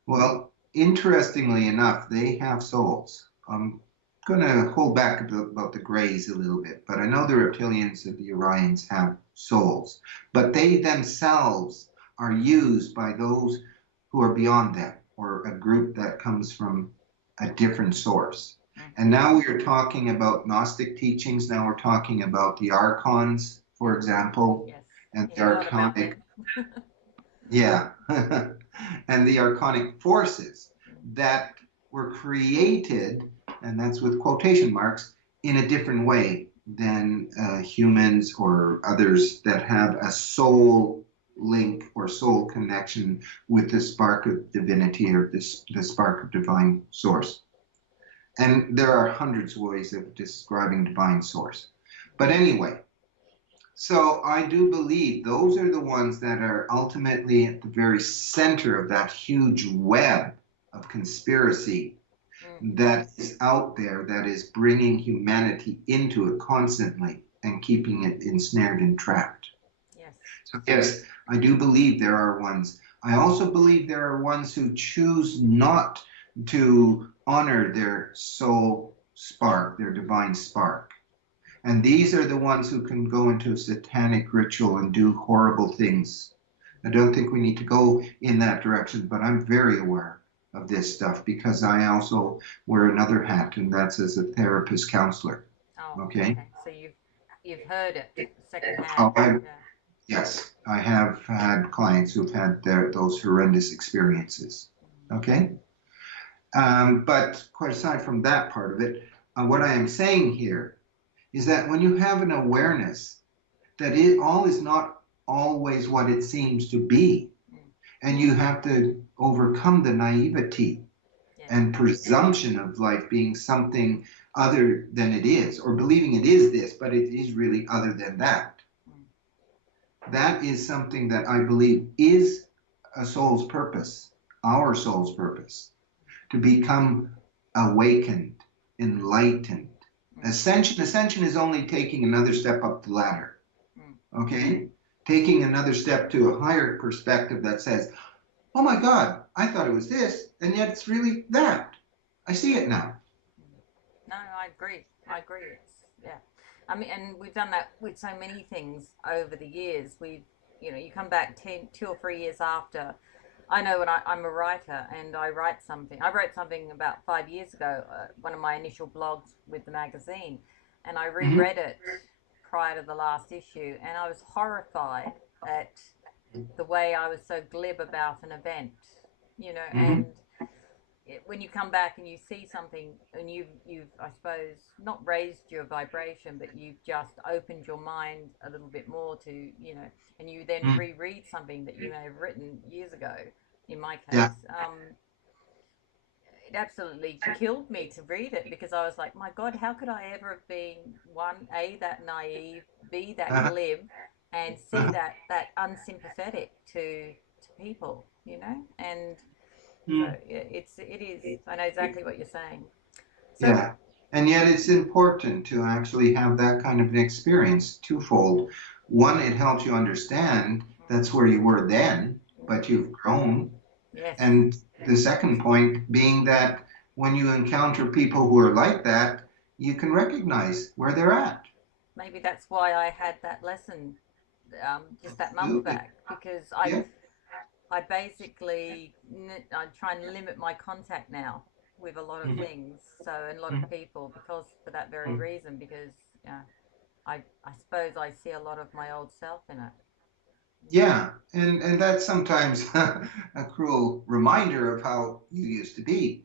Well, interestingly enough, they have souls. I'm going to hold back about the Greys a little bit, but I know the reptilians and the Orions have souls, but they themselves are used by those who are beyond them, or a group that comes from a different source. And now we are talking about Gnostic teachings. Now we're talking about the archons, for example, yes. and the archonic, yeah, and the archonic forces that were created, and that's with quotation marks, in a different way than humans or others that have a soul link or soul connection with the spark of divinity or the spark of divine source. And there are hundreds of ways of describing divine source. But anyway, so I do believe those are the ones that are ultimately at the very center of that huge web of conspiracy that is out there, that is bringing humanity into it constantly and keeping it ensnared and trapped. Yes. So yes, I do believe there are ones. I also believe there are ones who choose not to honor their soul spark, their divine spark. And these are the ones who can go into a satanic ritual and do horrible things. I don't think we need to go in that direction, but I'm very aware of this stuff because I also wear another hat, and that's as a therapist counselor. Oh, okay? So you've heard it secondhand. Oh, yes. I have had clients who've had those horrendous experiences. Okay? But quite aside from that part of it, what I am saying here is that when you have an awareness that all is not always what it seems to be, and you have to overcome the naivety and presumption of life being something other than it is, or believing it is this, but it is really other than that. That is something that I believe is a soul's purpose, our soul's purpose, to become awakened, enlightened. Ascension is only taking another step up the ladder, okay? Taking another step to a higher perspective that says, oh my God, I thought it was this, and yet it's really that. I see it now. No, I agree. I agree. Yeah. I mean, and we've done that with so many things over the years. You come back 2 or 3 years after. I know when I'm a writer and I write something. I wrote something about 5 years ago, one of my initial blogs with the magazine, and I reread it prior to the last issue, and I was horrified at the way I was so glib about an event, and when you come back and you see something and you've I suppose not raised your vibration, but you've just opened your mind a little bit more to, and you then reread something that you may have written years ago, in my Yeah. case. It absolutely killed me to read it, because I was like, my God, how could I ever have been, one, A, that naive, B, that glib, and C, that unsympathetic to people, and so it is. I know exactly what you're saying. So Yeah. And yet it's important to actually have that kind of an experience twofold. One, it helps you understand that's where you were then, but you've grown. yes, And the second point being that when you encounter people who are like that, you can recognize where they're at. maybe that's why I had that lesson, just that month Absolutely. back, because Yeah. I basically I try and limit my contact now with a lot of things, so, and a lot of people, because for that very reason, because yeah, I suppose I see a lot of my old self in it. Yeah. And that's sometimes a cruel reminder of how you used to be.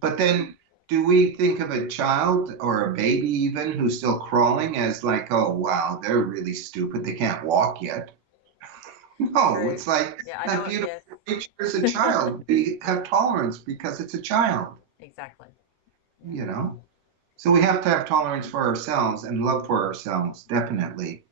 But then, do we think of a child or a baby even who's still crawling as like, oh, wow, they're really stupid. They can't walk yet. No, True. it's like Yeah, I know that it. beautiful Yes. creature is a child. We have tolerance because it's a child, Exactly. Yeah. you know? So we have to have tolerance for ourselves and love for ourselves, definitely,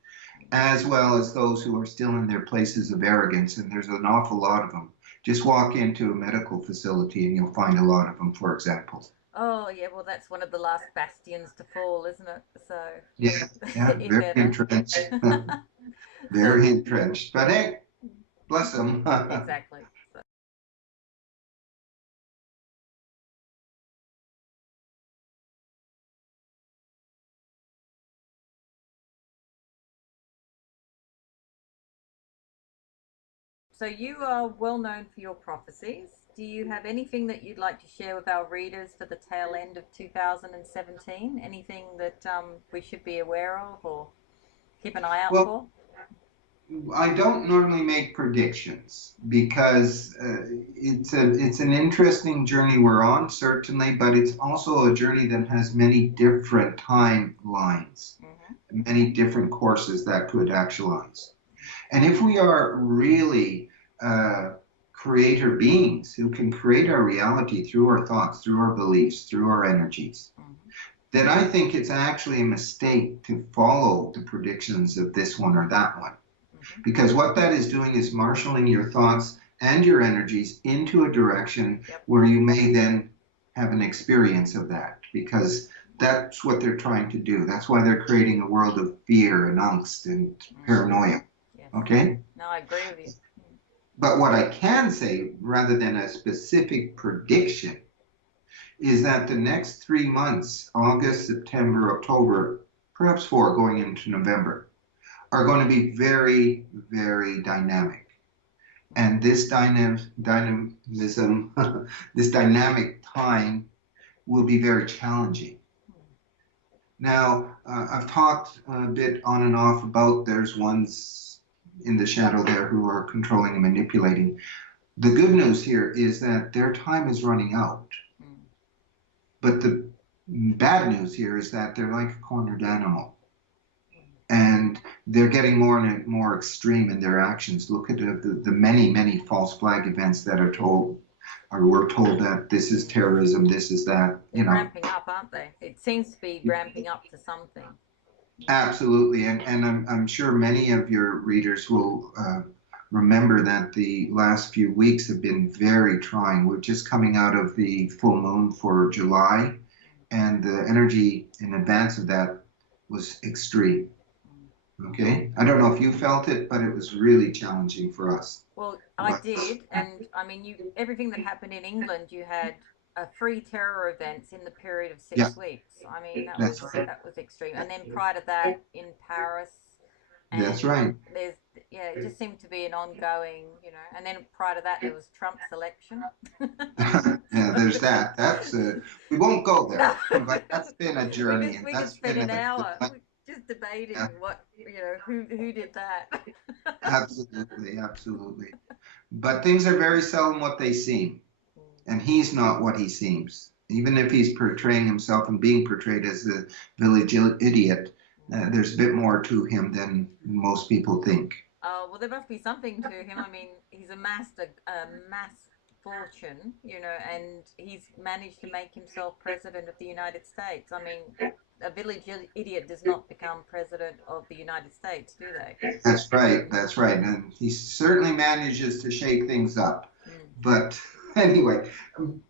as well as those who are still in their places of arrogance. And there's an awful lot of them. Just walk into a medical facility and you'll find a lot of them, for example. Oh, yeah. Well, that's one of the last bastions to fall, isn't it? So, Yeah, yeah, if very ever. entrenched. So, Very entrenched. But hey, bless them. exactly. So, so you are well known for your prophecies. Do you have anything that you'd like to share with our readers for the tail end of 2017? Anything that we should be aware of or keep an eye out Well, for? I don't normally make predictions because it's an interesting journey we're on, certainly, but it's also a journey that has many different timelines, many different courses that could actualize. And if we are really creator beings who can create our reality through our thoughts, through our beliefs, through our energies, then I think it's actually a mistake to follow the predictions of this one or that one. Because what that is doing is marshaling your thoughts and your energies into a direction where you may then have an experience of that. Because that's what they're trying to do. That's why they're creating a world of fear and angst and paranoia. Yes. Okay? No, I agree with you. But what I can say, rather than a specific prediction, is that the next 3 months, August, September, October, perhaps 4 going into November, are going to be very, very dynamic. And this dynamism, this dynamic time will be very challenging. Now, I've talked a bit on and off about there's ones in the shadow there who are controlling and manipulating. The good news here is that their time is running out. Mm. But the bad news here is that they're like a cornered animal. And they're getting more and more extreme in their actions. Look at the many, many false flag events that are told, or we're told that this is terrorism, this is that, They're ramping up, aren't they? It seems to be ramping up to something. Absolutely. And I'm sure many of your readers will remember that the last few weeks have been very trying. We're just coming out of the full moon for July, and the energy in advance of that was extreme. Okay. I don't know if you felt it, but it was really challenging for us. Well, I But did, and I mean, everything that happened in England, you had three terror events in the period of yeah, 6 weeks. I mean, that's right. that was extreme. And then prior to that, in Paris, and That's right. there's yeah, it just seemed to be an ongoing, And then prior to that, there was Trump's election. Yeah, So, there's that. That's we won't go no, there, but that's been a journey, and we could that's spend been an a hour just debating what who did that. absolutely, absolutely. But things are very seldom what they seem, and he's not what he seems. Even if he's portraying himself and being portrayed as a village idiot, there's a bit more to him than most people think. Well, there must be something to him. I mean, he's amassed a mass fortune, and he's managed to make himself president of the United States. I mean, a village idiot does not become president of the United States, do they? That's right, that's right. And he certainly manages to shake things up. Mm, But anyway,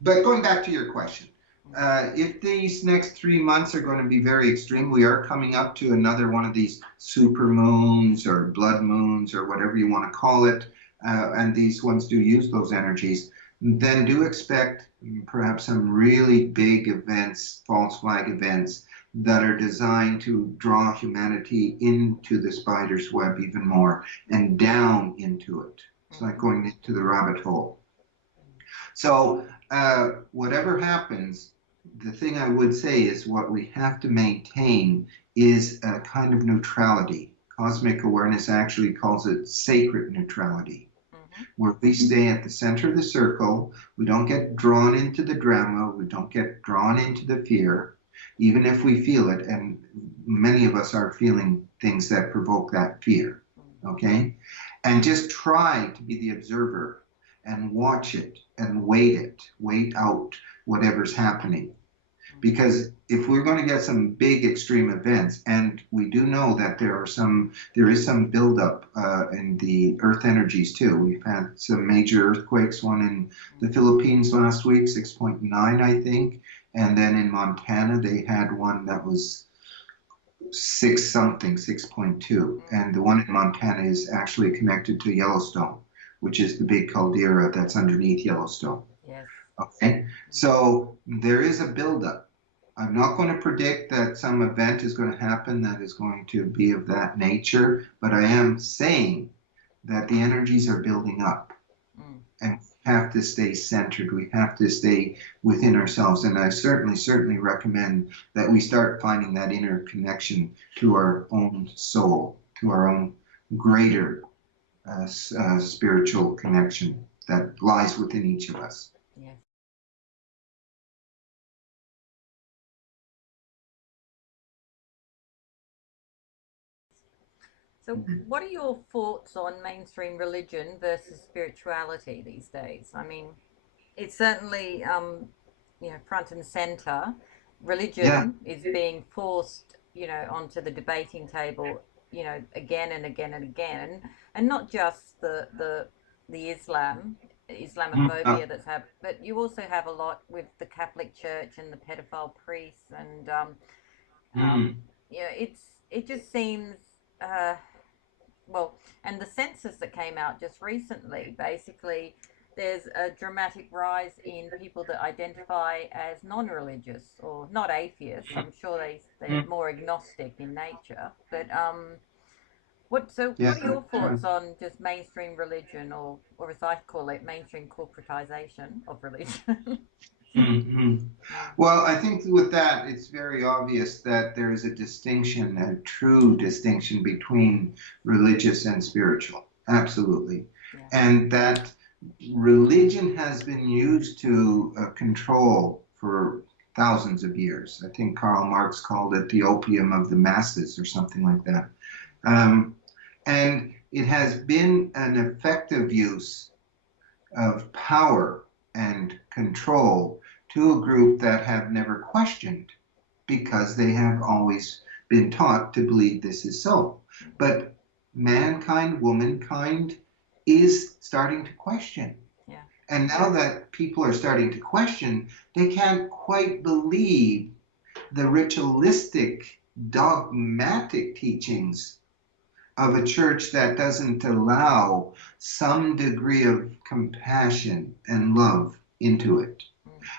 but going back to your question, mm, if these next 3 months are going to be very extreme, we are coming up to another one of these super moons or blood moons or whatever you want to call it, and these ones do use those energies, then do expect perhaps some really big events, false flag events, that are designed to draw humanity into the spider's web even more and down into it. It's like mm, going into the rabbit hole. So, whatever happens, the thing I would say is what we have to maintain is a kind of neutrality. Cosmic awareness actually calls it sacred neutrality, mm, where we stay at the center of the circle. We don't get drawn into the drama. We don't get drawn into the fear, even if we feel it. And many of us are feeling things that provoke that fear. mm, Okay? And just try to be the observer and watch it and wait out whatever's happening. Because if we're going to get some big extreme events, and we do know that there is some buildup in the earth energies too. We've had some major earthquakes, one in the Philippines last week, 6.9, I think. And then in Montana, they had one that was six something, 6.2. mm. And the one in Montana is actually connected to Yellowstone, which is the big caldera that's underneath Yellowstone. Yes. Okay, so there is a buildup. I'm not going to predict that some event is going to happen that is going to be of that nature, but I am saying that the energies are building up, Mm. and we have to stay centered. We have to stay within ourselves. And I certainly recommend that we start finding that inner connection to our own soul, to our own greater spiritual connection that lies within each of us. Yes. So, what are your thoughts on mainstream religion versus spirituality these days? I mean, it's certainly, front and center. Yeah. Religion is being forced, onto the debating table, again and again and again, and not just the Islamophobia that's happened, but you also have a lot with the Catholic Church and the pedophile priests, and um, Mm. it just seems. Uh, well, and the census that came out just recently, basically, there's a dramatic rise in people that identify as non-religious or not atheists. I'm sure they're Mm. more agnostic in nature. But Yeah. what are your thoughts on just mainstream religion, or as I call it, mainstream corporatization of religion? Hmm. Well, I think with that, it's very obvious that there is a distinction, a true distinction between religious and spiritual. Absolutely. Yeah. And that religion has been used to control for thousands of years. I think Karl Marx called it the opium of the masses or something like that. Um, and it has been an effective use of power and control to a group that have never questioned because they have always been taught to believe this is so. But mankind, womankind is starting to question. Yeah. And now that people are starting to question, they can't quite believe the ritualistic, dogmatic teachings of a church that doesn't allow some degree of compassion and love into it.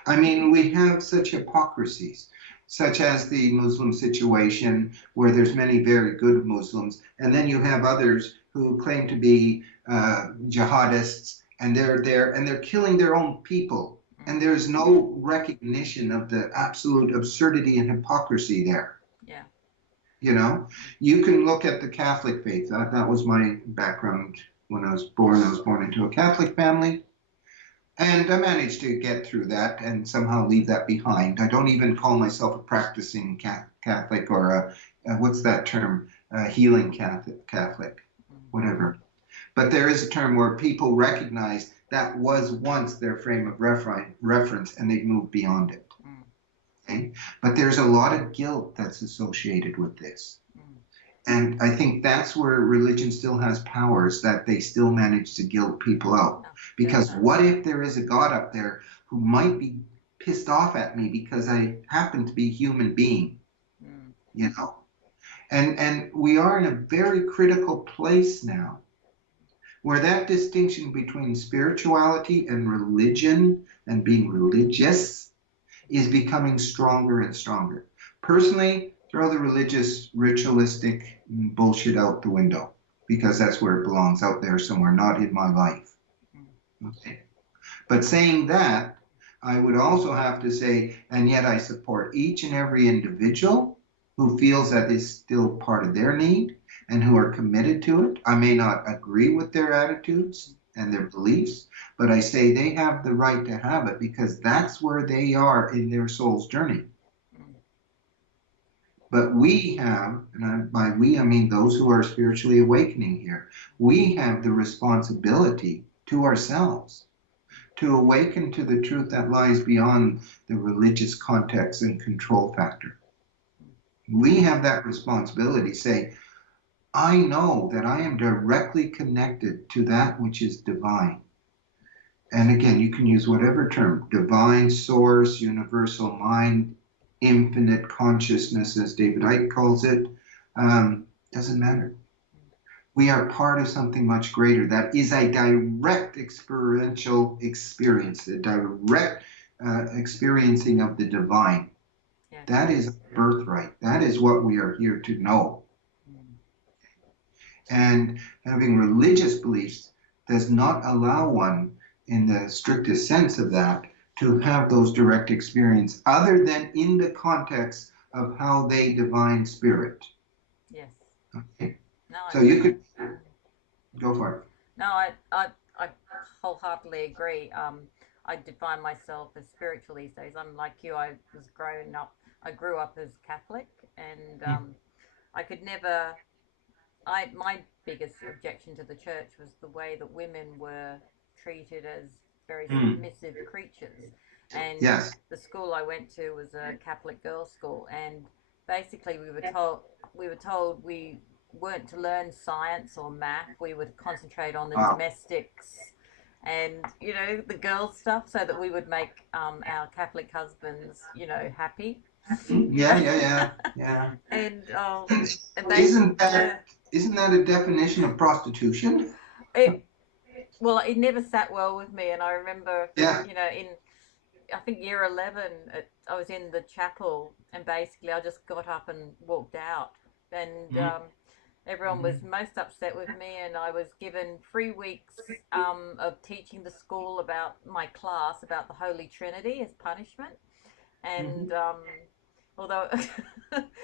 I mean, we have such hypocrisies, such as the Muslim situation, where there's many very good Muslims, and then you have others who claim to be jihadists, and they're there and they're killing their own people, and there's no recognition of the absolute absurdity and hypocrisy there. Yeah. You know, you can look at the Catholic faith. That was my background when I was born. I was born into a Catholic family. And I managed to get through that and somehow leave that behind. I don't even call myself a practicing Catholic or what's that term? Healing Catholic, whatever. But there is a term where people recognize that was once their frame of reference and they've moved beyond it. Okay? But there's a lot of guilt that's associated with this. And I think that's where religion still has powers, that they still manage to guilt people out. Because what if there is a God up there who might be pissed off at me because I happen to be a human being, you know? And we are in a very critical place now where that distinction between spirituality and religion and being religious is becoming stronger and stronger. Personally, throw the religious, ritualistic bullshit out the window because that's where it belongs, out there somewhere, not in my life. Okay. But saying that, I would also have to say, and yet I support each and every individual who feels that is still part of their need and who are committed to it. I may not agree with their attitudes and their beliefs, but I say they have the right to have it because that's where they are in their soul's journey. But we have, and by we I mean those who are spiritually awakening here, we have the responsibility to ourselves to awaken to the truth that lies beyond the religious context and control factor. We have that responsibility. Say, I know that I am directly connected to that which is divine. And again, you can use whatever term, divine, source, universal mind, infinite consciousness, as David Icke calls it, doesn't matter. We are part of something much greater that is a direct experiential experience, a direct experiencing of the divine. Yeah. That is birthright. That is what we are here to know. And having religious beliefs does not allow one, in the strictest sense of that, to have those direct experience other than in the context of how they divine spirit. Yes. Okay. No, so you could go for it. No, I wholeheartedly agree. I define myself as spiritual these days. I'm like you. I grew up as Catholic, and I could never. My biggest objection to the church was the way that women were treated as very submissive creatures. And yes. The school I went to was a Catholic girls' school, and basically we were told we weren't to learn science or math. We would concentrate on the domestics and the girls' stuff, so that we would make our Catholic husbands happy. Yeah. And isn't that a definition of prostitution? It never sat well with me, and I remember, in I think year 11, I was in the chapel, and basically I just got up and walked out, and everyone was most upset with me, and I was given 3 weeks of teaching the school about my class about the Holy Trinity as punishment. And Mhm. although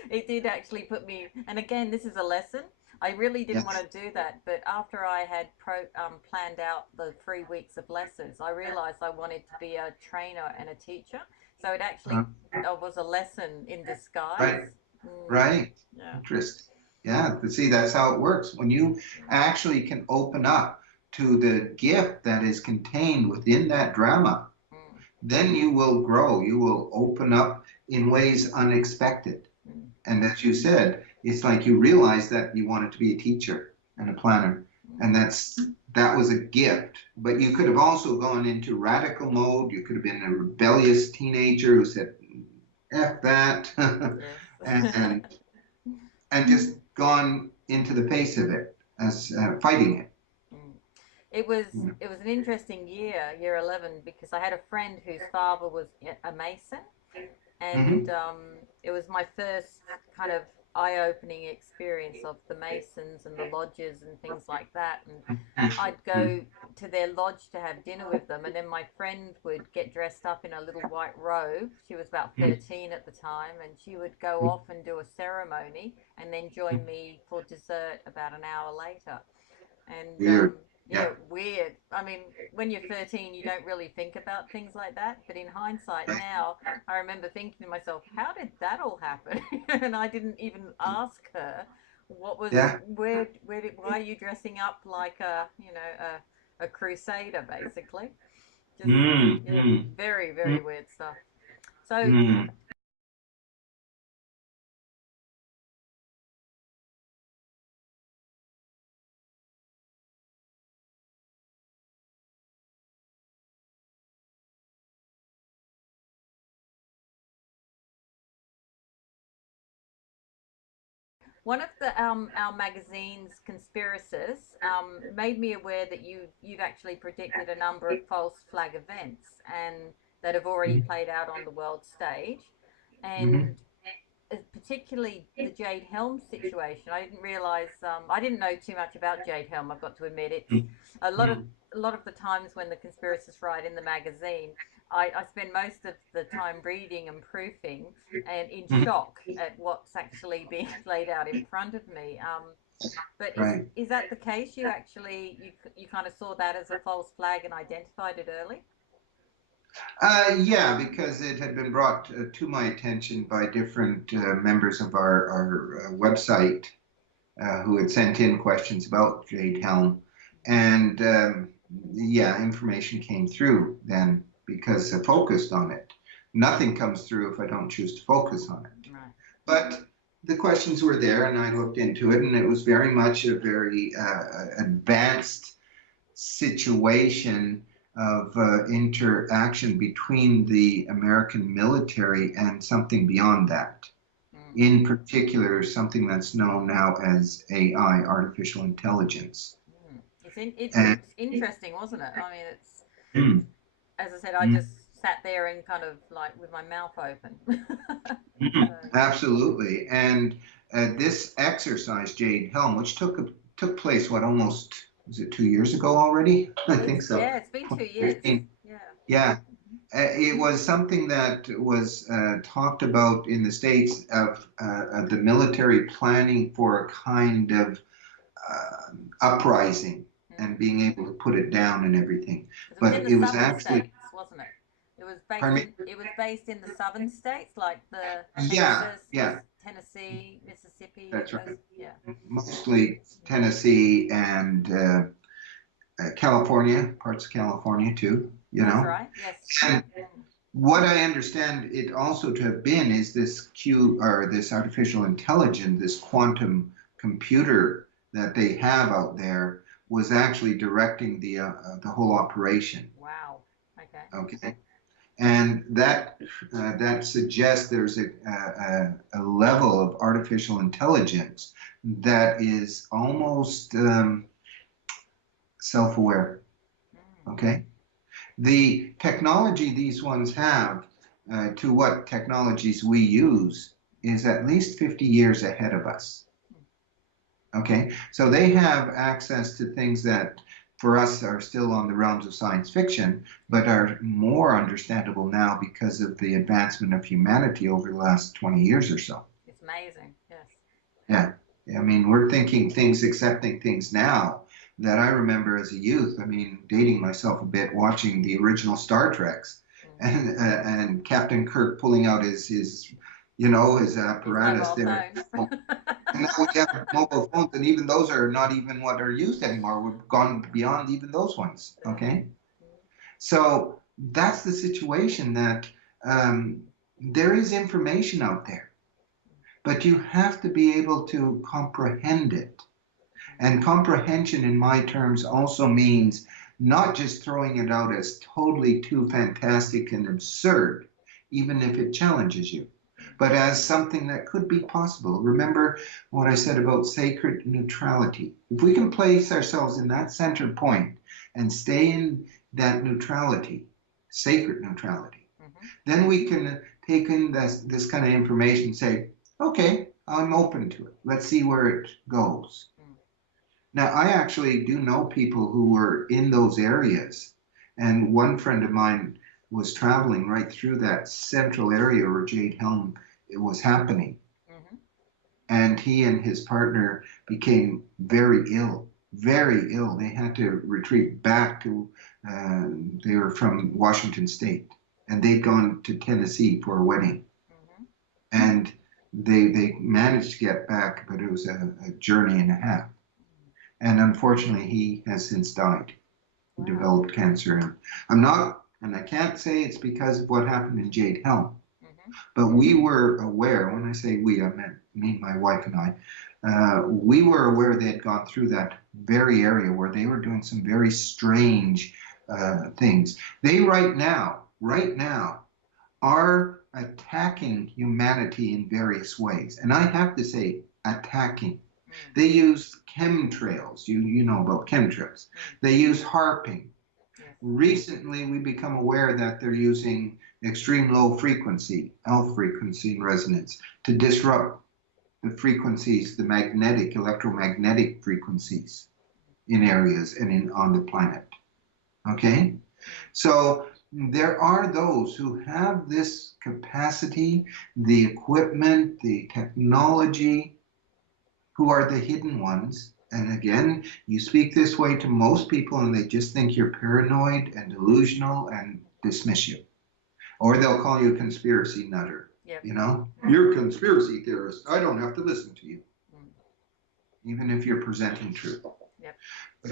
it did actually put me, and again, this is a lesson. I really didn't want Yes. to do that, but after I had planned out the 3 weeks of lessons, I realized I wanted to be a trainer and a teacher. So it Uh, actually was a lesson in disguise. right. Mm, Right. yeah. Interesting. Yeah. But see, that's how it works. When you Mm, actually can open up to the gift that is contained within that drama, mm, then you will grow. You will open up in ways unexpected. mm, And as you said, it's like you realize that you wanted to be a teacher and a planner, and mm. that was a gift. But you could have also gone into radical mode. You could have been a rebellious teenager who said, "F that," Yes. and and just gone into the face of it as fighting it. Mm. It was You know. it was an interesting year, year 11, because I had a friend whose father was a mason, and Hmm. it was my first kind of eye-opening experience of the masons and the lodges and things like that. And I'd go to their lodge to have dinner with them, and then my friend would get dressed up in a little white robe. She was about 13 at the time, and she would go off and do a ceremony and then join me for dessert about an hour later. And Weird. yeah, Yeah. weird. I mean, when you're 13, you don't really think about things like that. But in hindsight now, I remember thinking to myself, how did that all happen? And I didn't even ask her what was, Yeah. why are you dressing up like a crusader, basically? Just, yeah, Mm-hmm. very, very weird stuff. So Mm-hmm. one of the our magazine's conspirators made me aware that you've actually predicted a number of false flag events and that have already played out on the world stage, Mm-hmm. and particularly the Jade Helm situation. I didn't know too much about Jade Helm. I've got to admit, it's a lot of Mm-hmm. a lot of the times when the conspiracists write in the magazine, I spend most of the time reading and proofing and in Mm-hmm. shock at what's actually being laid out in front of me. But Right. is that the case? You kind of saw that as a false flag and identified it early? Yeah, because it had been brought to my attention by different members of our website who had sent in questions about Jade Helm. And yeah, information came through then because I focused on it. Nothing comes through if I don't choose to focus on it. Right. But the questions were there, and I looked into it, and it was very much a very advanced situation of interaction between the American military and something beyond that. Mm. In particular, something that's known now as AI, artificial intelligence. Mm. It And looked interesting, wasn't it? I mean, it's mm, as I said, I mm, just sat there and kind of like with my mouth open. So, absolutely. And this exercise, Jade Helm, which took place, what, almost, was it 2 years ago already? I think so. it's been 2 years. 2013. Yeah. Yeah. It was something that was talked about in the States of the military planning for a kind of uprising and Mm. being able to put it down and everything. It was in But the it was southern actually, states, wasn't it? pardon me? It was based in the southern states, like the Yeah, Texas, yeah, Tennessee, Mississippi. that's Those, right. yeah. Mostly Tennessee and California, parts of California too, you That's know. right. Yes. And Mm. what I understand it also to have been is this Q or this artificial intelligence, this quantum computer that they have out there was actually directing the whole operation. Wow. Okay. Okay, and that suggests there's a level of artificial intelligence that is almost self-aware. Mm. Okay, the technology these ones have to what technologies we use is at least 50 years ahead of us. Okay, so they have access to things that for us are still on the realms of science fiction, but are more understandable now because of the advancement of humanity over the last 20 years or so. It's amazing. Yes. Yeah. I mean, we're thinking things, accepting things now that I remember as a youth. I mean, dating myself a bit, watching the original Star Treks and Captain Kirk pulling out his his His apparatus mobile there. phone. And now we have mobile phones, and even those are not even what are used anymore. We've gone beyond even those ones. Okay, so that's the situation that um, there is information out there, but you have to be able to comprehend it. And comprehension, in my terms, also means not just throwing it out as totally too fantastic and absurd, even if it challenges you, but as something that could be possible. Remember what I said about sacred neutrality. If we can place ourselves in that center point and stay in that neutrality, sacred neutrality, then we can take in this kind of information and say, okay, I'm open to it. Let's see where it goes. Now, I actually do know people who were in those areas, and one friend of mine was traveling right through that central area where Jade Helm was happening, and he and his partner became very ill, very ill. They had to retreat back to, they were from Washington State, and they'd gone to Tennessee for a wedding, and they managed to get back, but it was a journey and a half. And unfortunately, he has since died. He developed cancer. And I can't say it's because of what happened in Jade Helm, but we were aware, when I say we, I meant me, my wife, and I, we were aware they had gone through that very area where they were doing some very strange things. They right now, are attacking humanity in various ways. And I have to say, attacking. They use chemtrails. You know about chemtrails. They use harping. Recently, we become aware that they're using extreme low frequency, L frequency and resonance, to disrupt the frequencies, the magnetic, electromagnetic frequencies in areas and on the planet. Okay? So there are those who have this capacity, the equipment, the technology, who are the hidden ones. And again, you speak this way to most people and they just think you're paranoid and delusional and dismiss you. Or they'll call you a conspiracy nutter. Yep. You know, you're a conspiracy theorist. I don't have to listen to you, even if you're presenting truth. Yep. But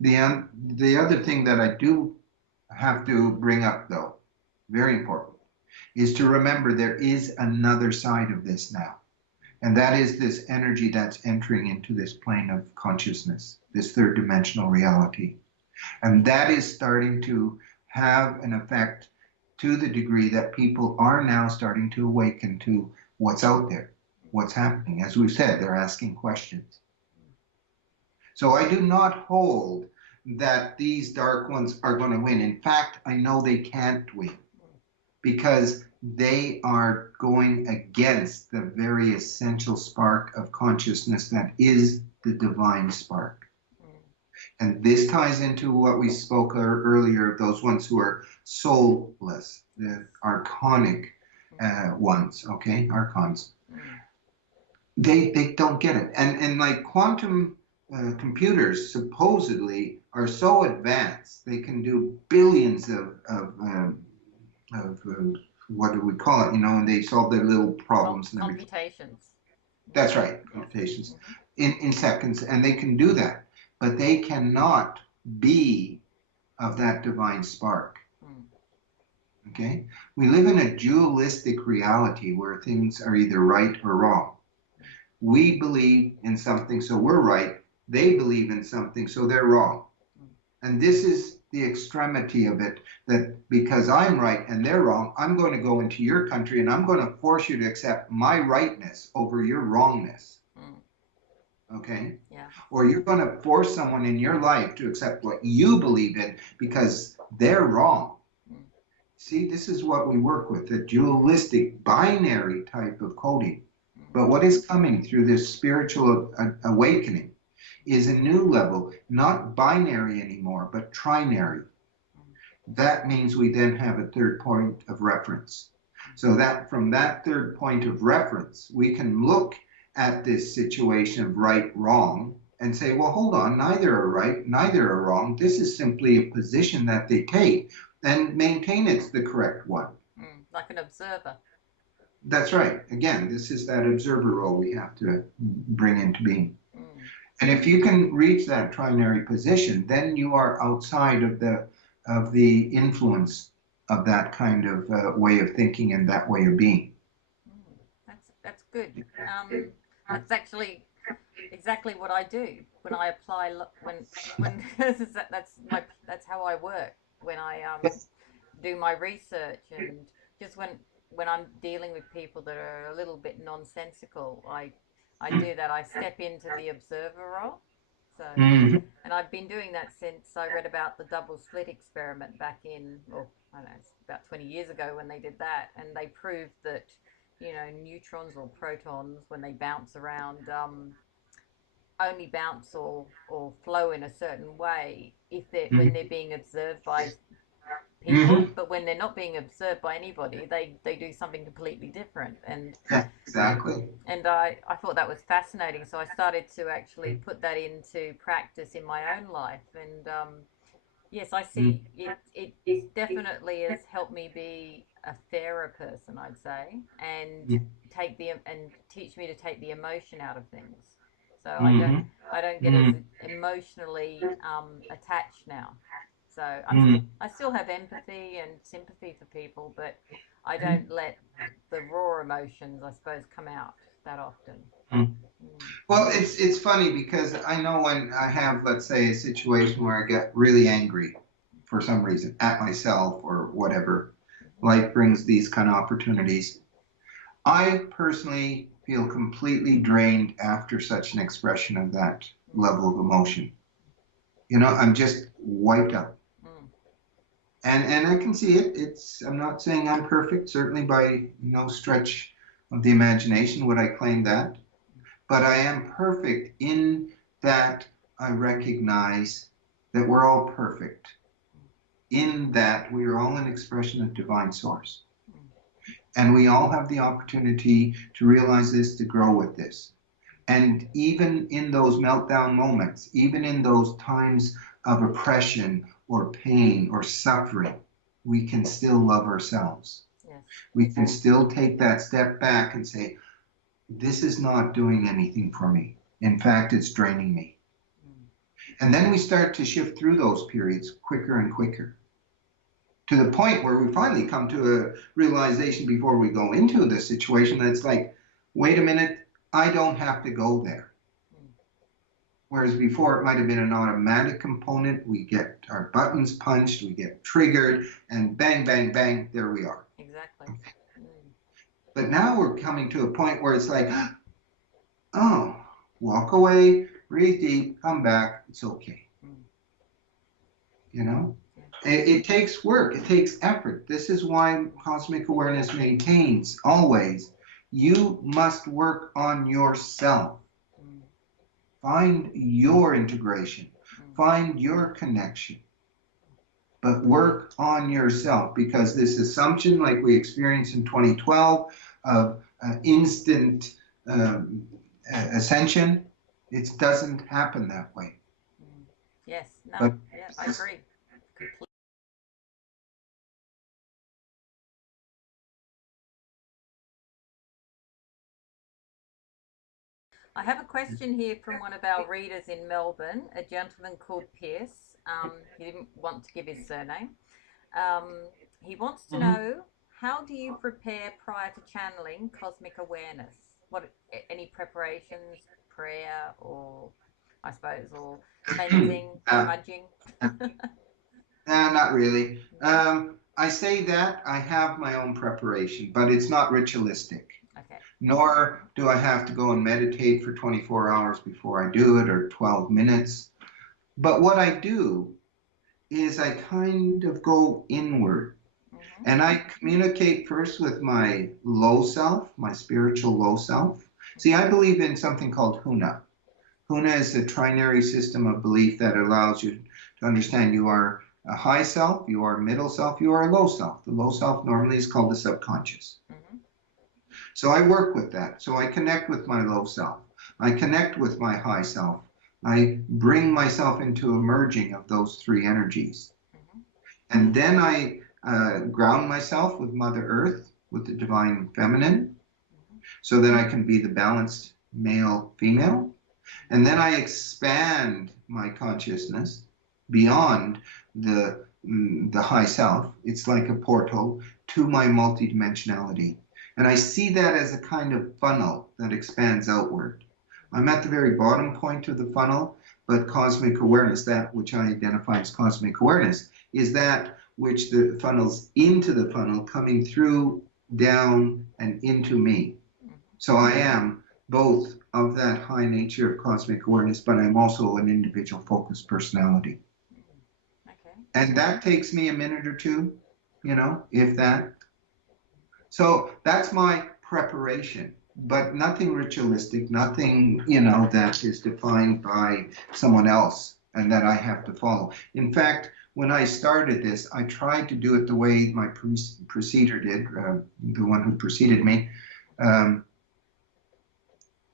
the other thing that I do have to bring up, though, very important, is to remember there is another side of this now. And that is this energy that's entering into this plane of consciousness, this third dimensional reality. And that is starting to have an effect to the degree that people are now starting to awaken to what's out there, what's happening. As we've said, they're asking questions. So I do not hold that these dark ones are going to win. In fact, I know they can't win because they are going against the very essential spark of consciousness that is the divine spark. And this ties into what we spoke earlier of those ones who are soulless, the archonic ones, okay, archons. They don't get it. And like quantum computers supposedly are so advanced, they can do billions of what do we call it, and they solve their little problems. Computations. That's right, computations in seconds, and they can do that, but they cannot be of that divine spark. Okay? We live in a dualistic reality where things are either right or wrong. We believe in something, so we're right. They believe in something, so they're wrong. And this is the extremity of it, that because I'm right and they're wrong, I'm going to go into your country and I'm going to force you to accept my rightness over your wrongness. Okay? Yeah. Or you're going to force someone in your life to accept what you believe in because they're wrong. See, this is what we work with, a dualistic binary type of coding. But what is coming through this spiritual awakening is a new level, not binary anymore, but trinary. That means we then have a third point of reference. So that from that third point of reference, we can look at this situation of right, wrong, and say, well, hold on, neither are right, neither are wrong. This is simply a position that they take and maintain it's the correct one. Like an observer. That's right. Again, this is that observer role we have to bring into being. And if you can reach that trinary position, then you are outside of the influence of that kind of way of thinking and that way of being. That's good. That's actually exactly what I do when I apply. When that's how I work when I do my research, and just when I'm dealing with people that are a little bit nonsensical, I do that. I step into the observer role. So, Mm-hmm. and I've been doing that since I read about the double slit experiment back in, well, I don't know, it's about 20 years ago when they did that, and they proved that, neutrons or protons, when they bounce around, only bounce or flow in a certain way if they're when they're being observed by people, Mm-hmm. but when they're not being observed by anybody, they do something completely different. And Yeah, exactly. I thought that was fascinating, so I started to actually put that into practice in my own life. And yes, I see it definitely has helped me be a fairer person, I'd say, and teach me to take the emotion out of things. So Mm-hmm. I don't get as emotionally attached now. So I still have empathy and sympathy for people, but I don't let the raw emotions, I suppose, come out that often. Mm-hmm. Mm. Well, it's funny because I know when I have, let's say, a situation where I get really angry for some reason at myself or whatever, life brings these kind of opportunities. I personally feel completely drained after such an expression of that level of emotion. I'm just wiped out. Mm. And I can see it. I'm not saying I'm perfect, certainly by no stretch of the imagination would I claim that. But I am perfect in that I recognize that we're all perfect, in that we are all an expression of divine source. And we all have the opportunity to realize this, to grow with this. And even in those meltdown moments, even in those times of oppression or pain or suffering, we can still love ourselves. Yes. We can still take that step back and say, this is not doing anything for me. In fact, it's draining me. And then we start to shift through those periods quicker and quicker to the point where we finally come to a realization before we go into the situation that's like, wait a minute, I don't have to go there. Whereas before it might have been an automatic component. We get our buttons punched, we get triggered, and bang, bang, bang, there we are. Exactly. But now we're coming to a point where it's like, oh, walk away, breathe deep, come back, it's okay. It takes work, it takes effort. This is why cosmic awareness maintains always, you must work on yourself. Find your integration, find your connection, but work on yourself, because this assumption, like we experienced in 2012, of instant ascension, it doesn't happen that way. Yes, no, But yeah, I agree. Completely. I have a question here from one of our readers in Melbourne, a gentleman called Pierce. He didn't want to give his surname. He wants to know, how do you prepare prior to channeling cosmic awareness? What any preparations, prayer, or I suppose, or cleansing, smudging? Not really. I say that I have my own preparation, but it's not ritualistic. Okay. Nor do I have to go and meditate for 24 hours before I do it, or 12 minutes. But what I do is I kind of go inward, and I communicate first with my low self, my spiritual low self, See, I believe in something called Huna. Huna is a trinary system of belief that allows you to understand you are a high self, you are a middle self, you are a low self. The low self normally is called the subconscious. Mm-hmm. So I work with that. So I connect with my low self. I connect with my high self. I bring myself into a merging of those three energies. Mm-hmm. And then I ground myself with Mother Earth, with the divine feminine, Mm-hmm. so that I can be the balanced male female. And then I expand my consciousness beyond the high self. It's like a portal to my multidimensionality. And I see that as a kind of funnel that expands outward. I'm at the very bottom point of the funnel, but cosmic awareness, that which I identify as cosmic awareness, is that which the funnels into the funnel, coming through, down, and into me. Mm-hmm. So I am both of that high nature of cosmic awareness, but I'm also an individual focused personality. Okay. And that takes me a minute or two, if that. So that's my preparation, but nothing ritualistic, nothing, that is defined by someone else and that I have to follow. In fact, when I started this, I tried to do it the way my preceder did, the one who preceded me.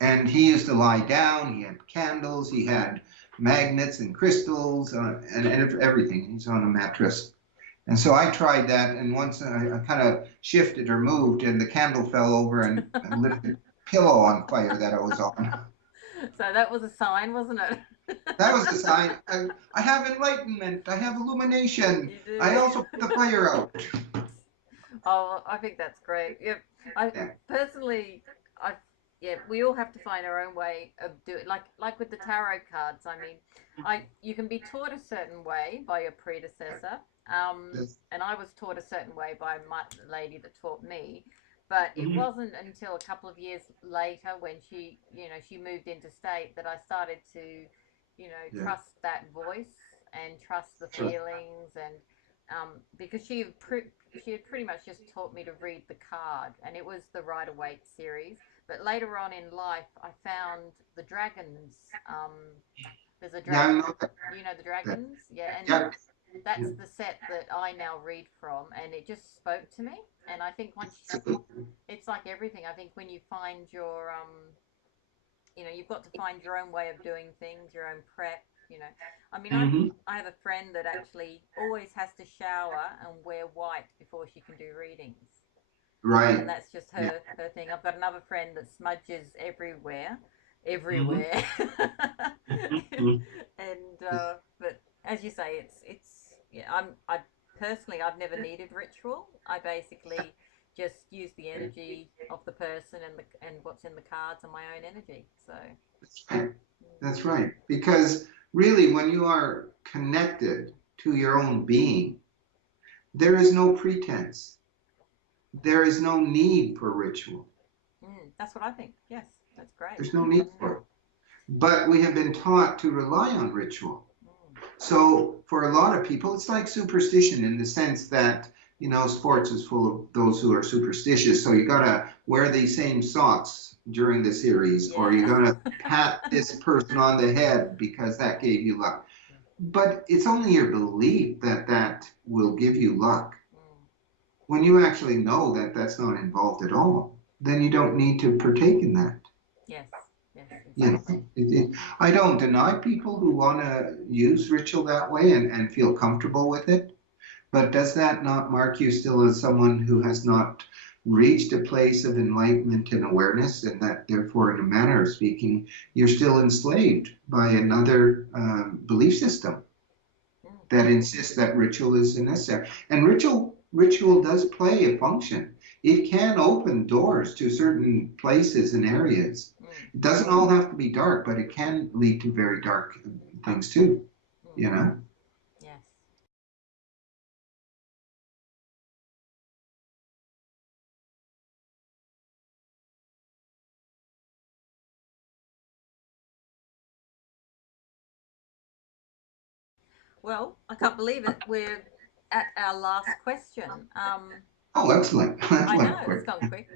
And he used to lie down, he had candles, he had magnets and crystals, and everything. He's on a mattress. And so I tried that, and once I kind of shifted or moved, and the candle fell over and lit the pillow on fire that I was on. So that was a sign, wasn't it? That was the sign. I have enlightenment. I have illumination. You do. I also put the fire out. Oh, I think that's great. Yep. I Yeah. personally, I yeah, we all have to find our own way of doing. Like with the tarot cards. I mean, you can be taught a certain way by your predecessor. And I was taught a certain way by my lady that taught me. But it Mhm. wasn't until a couple of years later when she moved interstate that I started to, Yeah. trust that voice and trust the Sure. feelings and because she had pretty much just taught me to read the card, and it was the Rider Waite series. But later on in life, I found the dragons. There's a Yeah, I dragon, know that. the dragons, yeah, and Yeah. that's the set that I now read from, and it just spoke to me. And I think it's like everything. I think when you find your you've got to find your own way of doing things, your own prep. I mean, Mm-hmm. I have a friend that actually always has to shower and wear white before she can do readings, and Right. that's just Yeah. her thing. I've got another friend that smudges everywhere, Mm-hmm. everywhere, Mm-hmm. and but as you say, it's yeah. I personally I've never needed ritual. I basically just use the energy of the person and what's in the cards and my own energy. So That's right. mm, That's right. Because really, when you are connected to your own being, there is no pretense. There is no need for ritual. that's what I think. Yes, that's great. There's no need for it. But we have been taught to rely on ritual. Mm, So for a lot of people, it's like superstition in the sense that, sports is full of those who are superstitious. So you gotta wear these same socks during the series, or you yeah. gotta pat this person on the head because that gave you luck. But it's only your belief that that will give you luck. Mm, When you actually know that that's not involved at all, then you don't need to partake in that. yes. Yes. You Exactly. know, I don't deny people who want to use ritual that way and feel comfortable with it, but does that not mark you still as someone who has not reached a place of enlightenment and awareness, and that therefore, in a manner of speaking, you're still enslaved by another belief system Mm, that insists that ritual is necessary? And ritual does play a function. It can open doors to certain places and areas. mm, It doesn't all have to be dark, but it can lead to very dark things too, mm, you know? yes. Well, I can't believe it. We're at our last question. Oh, excellent. That I know went it's quick. gone quick.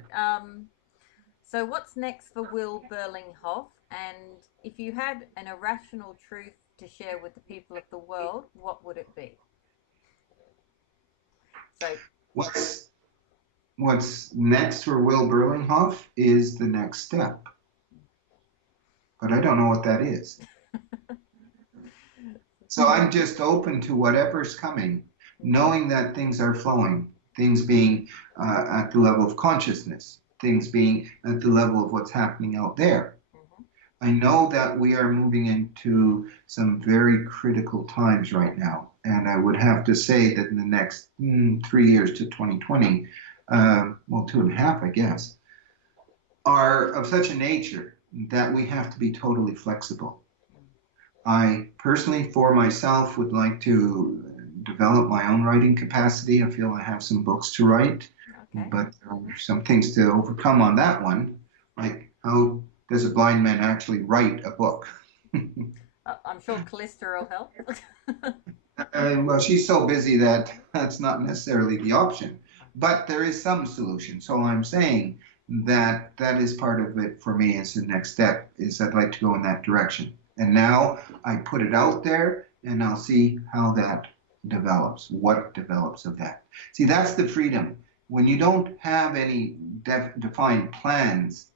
So, what's next for Will Berlinghoff? And if you had an irrational truth to share with the people of the world, what would it be? So, What's What's next for Will Berlinghoff is the next step, but I don't know what that is. So I'm just open to whatever's coming, knowing that things are flowing, things being at the level of consciousness, things being at the level of what's happening out there. I know that we are moving into some very critical times right now. And I would have to say that in the next 3 years to 2020, well, 2.5, I guess, are of such a nature that we have to be totally flexible. I personally, for myself, would like to develop my own writing capacity. I feel I have some books to write, but there are some things to overcome on that one, like how does a blind man actually write a book? I'm sure Callista will help. Well, she's so busy that that's not necessarily the option, but there is some solution. So I'm saying that that is part of it for me as the next step is I'd like to go in that direction. And now I put it out there and I'll see how that develops, what develops of that. See, that's the freedom. When you don't have any defined plans,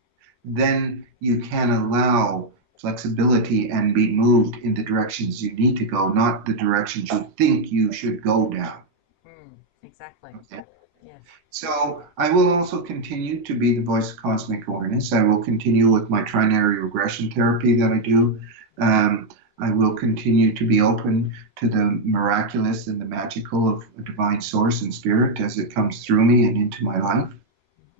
then you can allow flexibility and be moved in the directions you need to go, not the directions you think you should go down. Exactly. Okay? Yes. So I will also continue to be the voice of cosmic awareness. I will continue with my trinary regression therapy that I do. I will continue to be open to the miraculous and the magical of a divine source and spirit as it comes through me and into my life.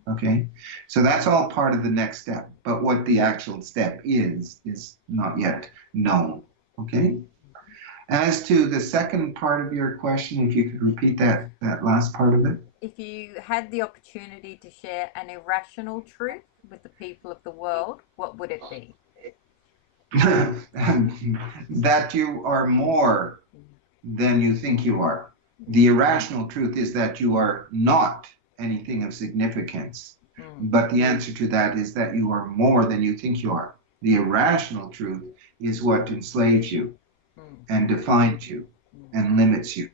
Okay, so that's all part of the next step, but what the actual step is not yet known. Okay, as to the second part of your question, if you could repeat that last part of it. If you had the opportunity to share an irrational truth with the people of the world, what would it be? That you are more than you think you are. The irrational truth is that you are not anything of significance. But the answer to that is that you are more than you think you are. The irrational truth is what enslaves you and defines you and limits you.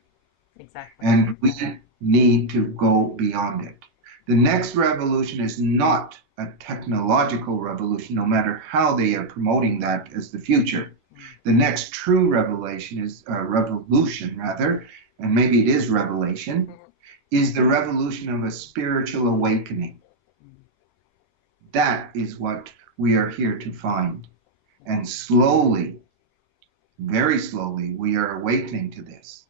Exactly. And we need to go beyond it. The next revolution is not a technological revolution, no matter how they are promoting that as the future. The next true revolution, and maybe it is revelation, is the revolution of a spiritual awakening. That is what we are here to find. And slowly, very slowly, we are awakening to this.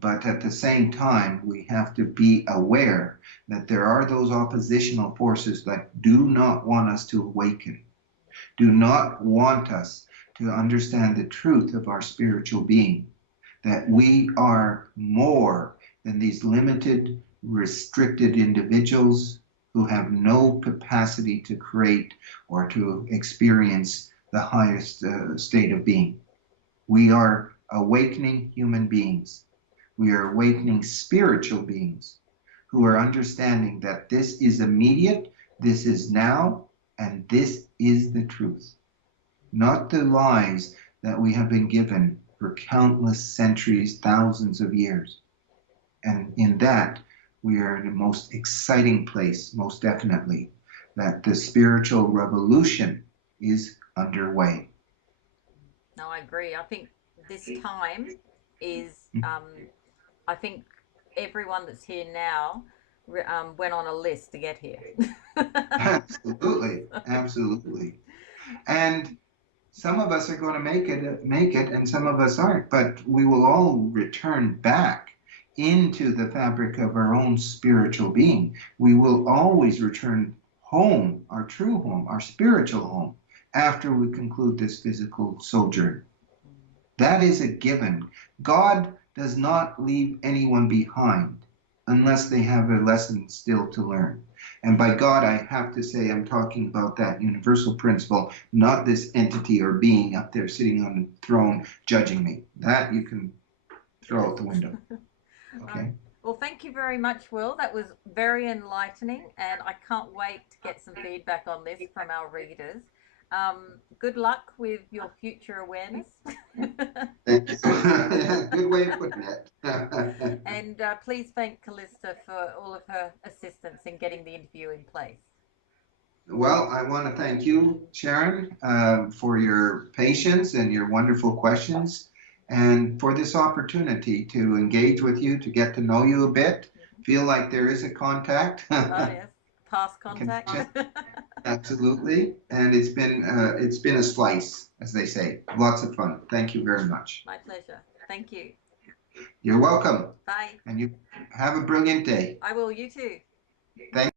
But at the same time, we have to be aware that there are those oppositional forces that do not want us to awaken, do not want us to understand the truth of our spiritual being, that we are more than these limited, restricted individuals who have no capacity to create or to experience the highest state of being. We are awakening human beings. We are awakening spiritual beings who are understanding that this is immediate, this is now, and this is the truth. Not the lies that we have been given for countless centuries, thousands of years. And in that, we are in the most exciting place, most definitely, that the spiritual revolution is underway. No, I agree. I think this time is, I think everyone that's here now went on a list to get here. Absolutely, absolutely. And some of us are going to make it, and some of us aren't. But we will all return back into the fabric of our own spiritual being. We will always return home, our true home, our spiritual home, after we conclude this physical sojourn. That is a given. God does not leave anyone behind unless they have a lesson still to learn. And by God, I have to say I'm talking about that universal principle, not this entity or being up there sitting on a throne judging me. That you can throw out the window. Okay. Well, thank you very much, Will. That was very enlightening, and I can't wait to get some feedback on this from our readers. Good luck with your future awareness. Thank you. Good way of putting it. And please thank Callista for all of her assistance in getting the interview in place. Well, I want to thank you, Sharon, for your patience and your wonderful questions, and for this opportunity to engage with you, to get to know you a bit, feel like there is a contact. Oh, yes, past contact. Absolutely, and it's been a slice, as they say. Lots of fun. Thank you very much. My pleasure. Thank you. You're welcome. Bye. And you have a brilliant day. I will. You too. Thank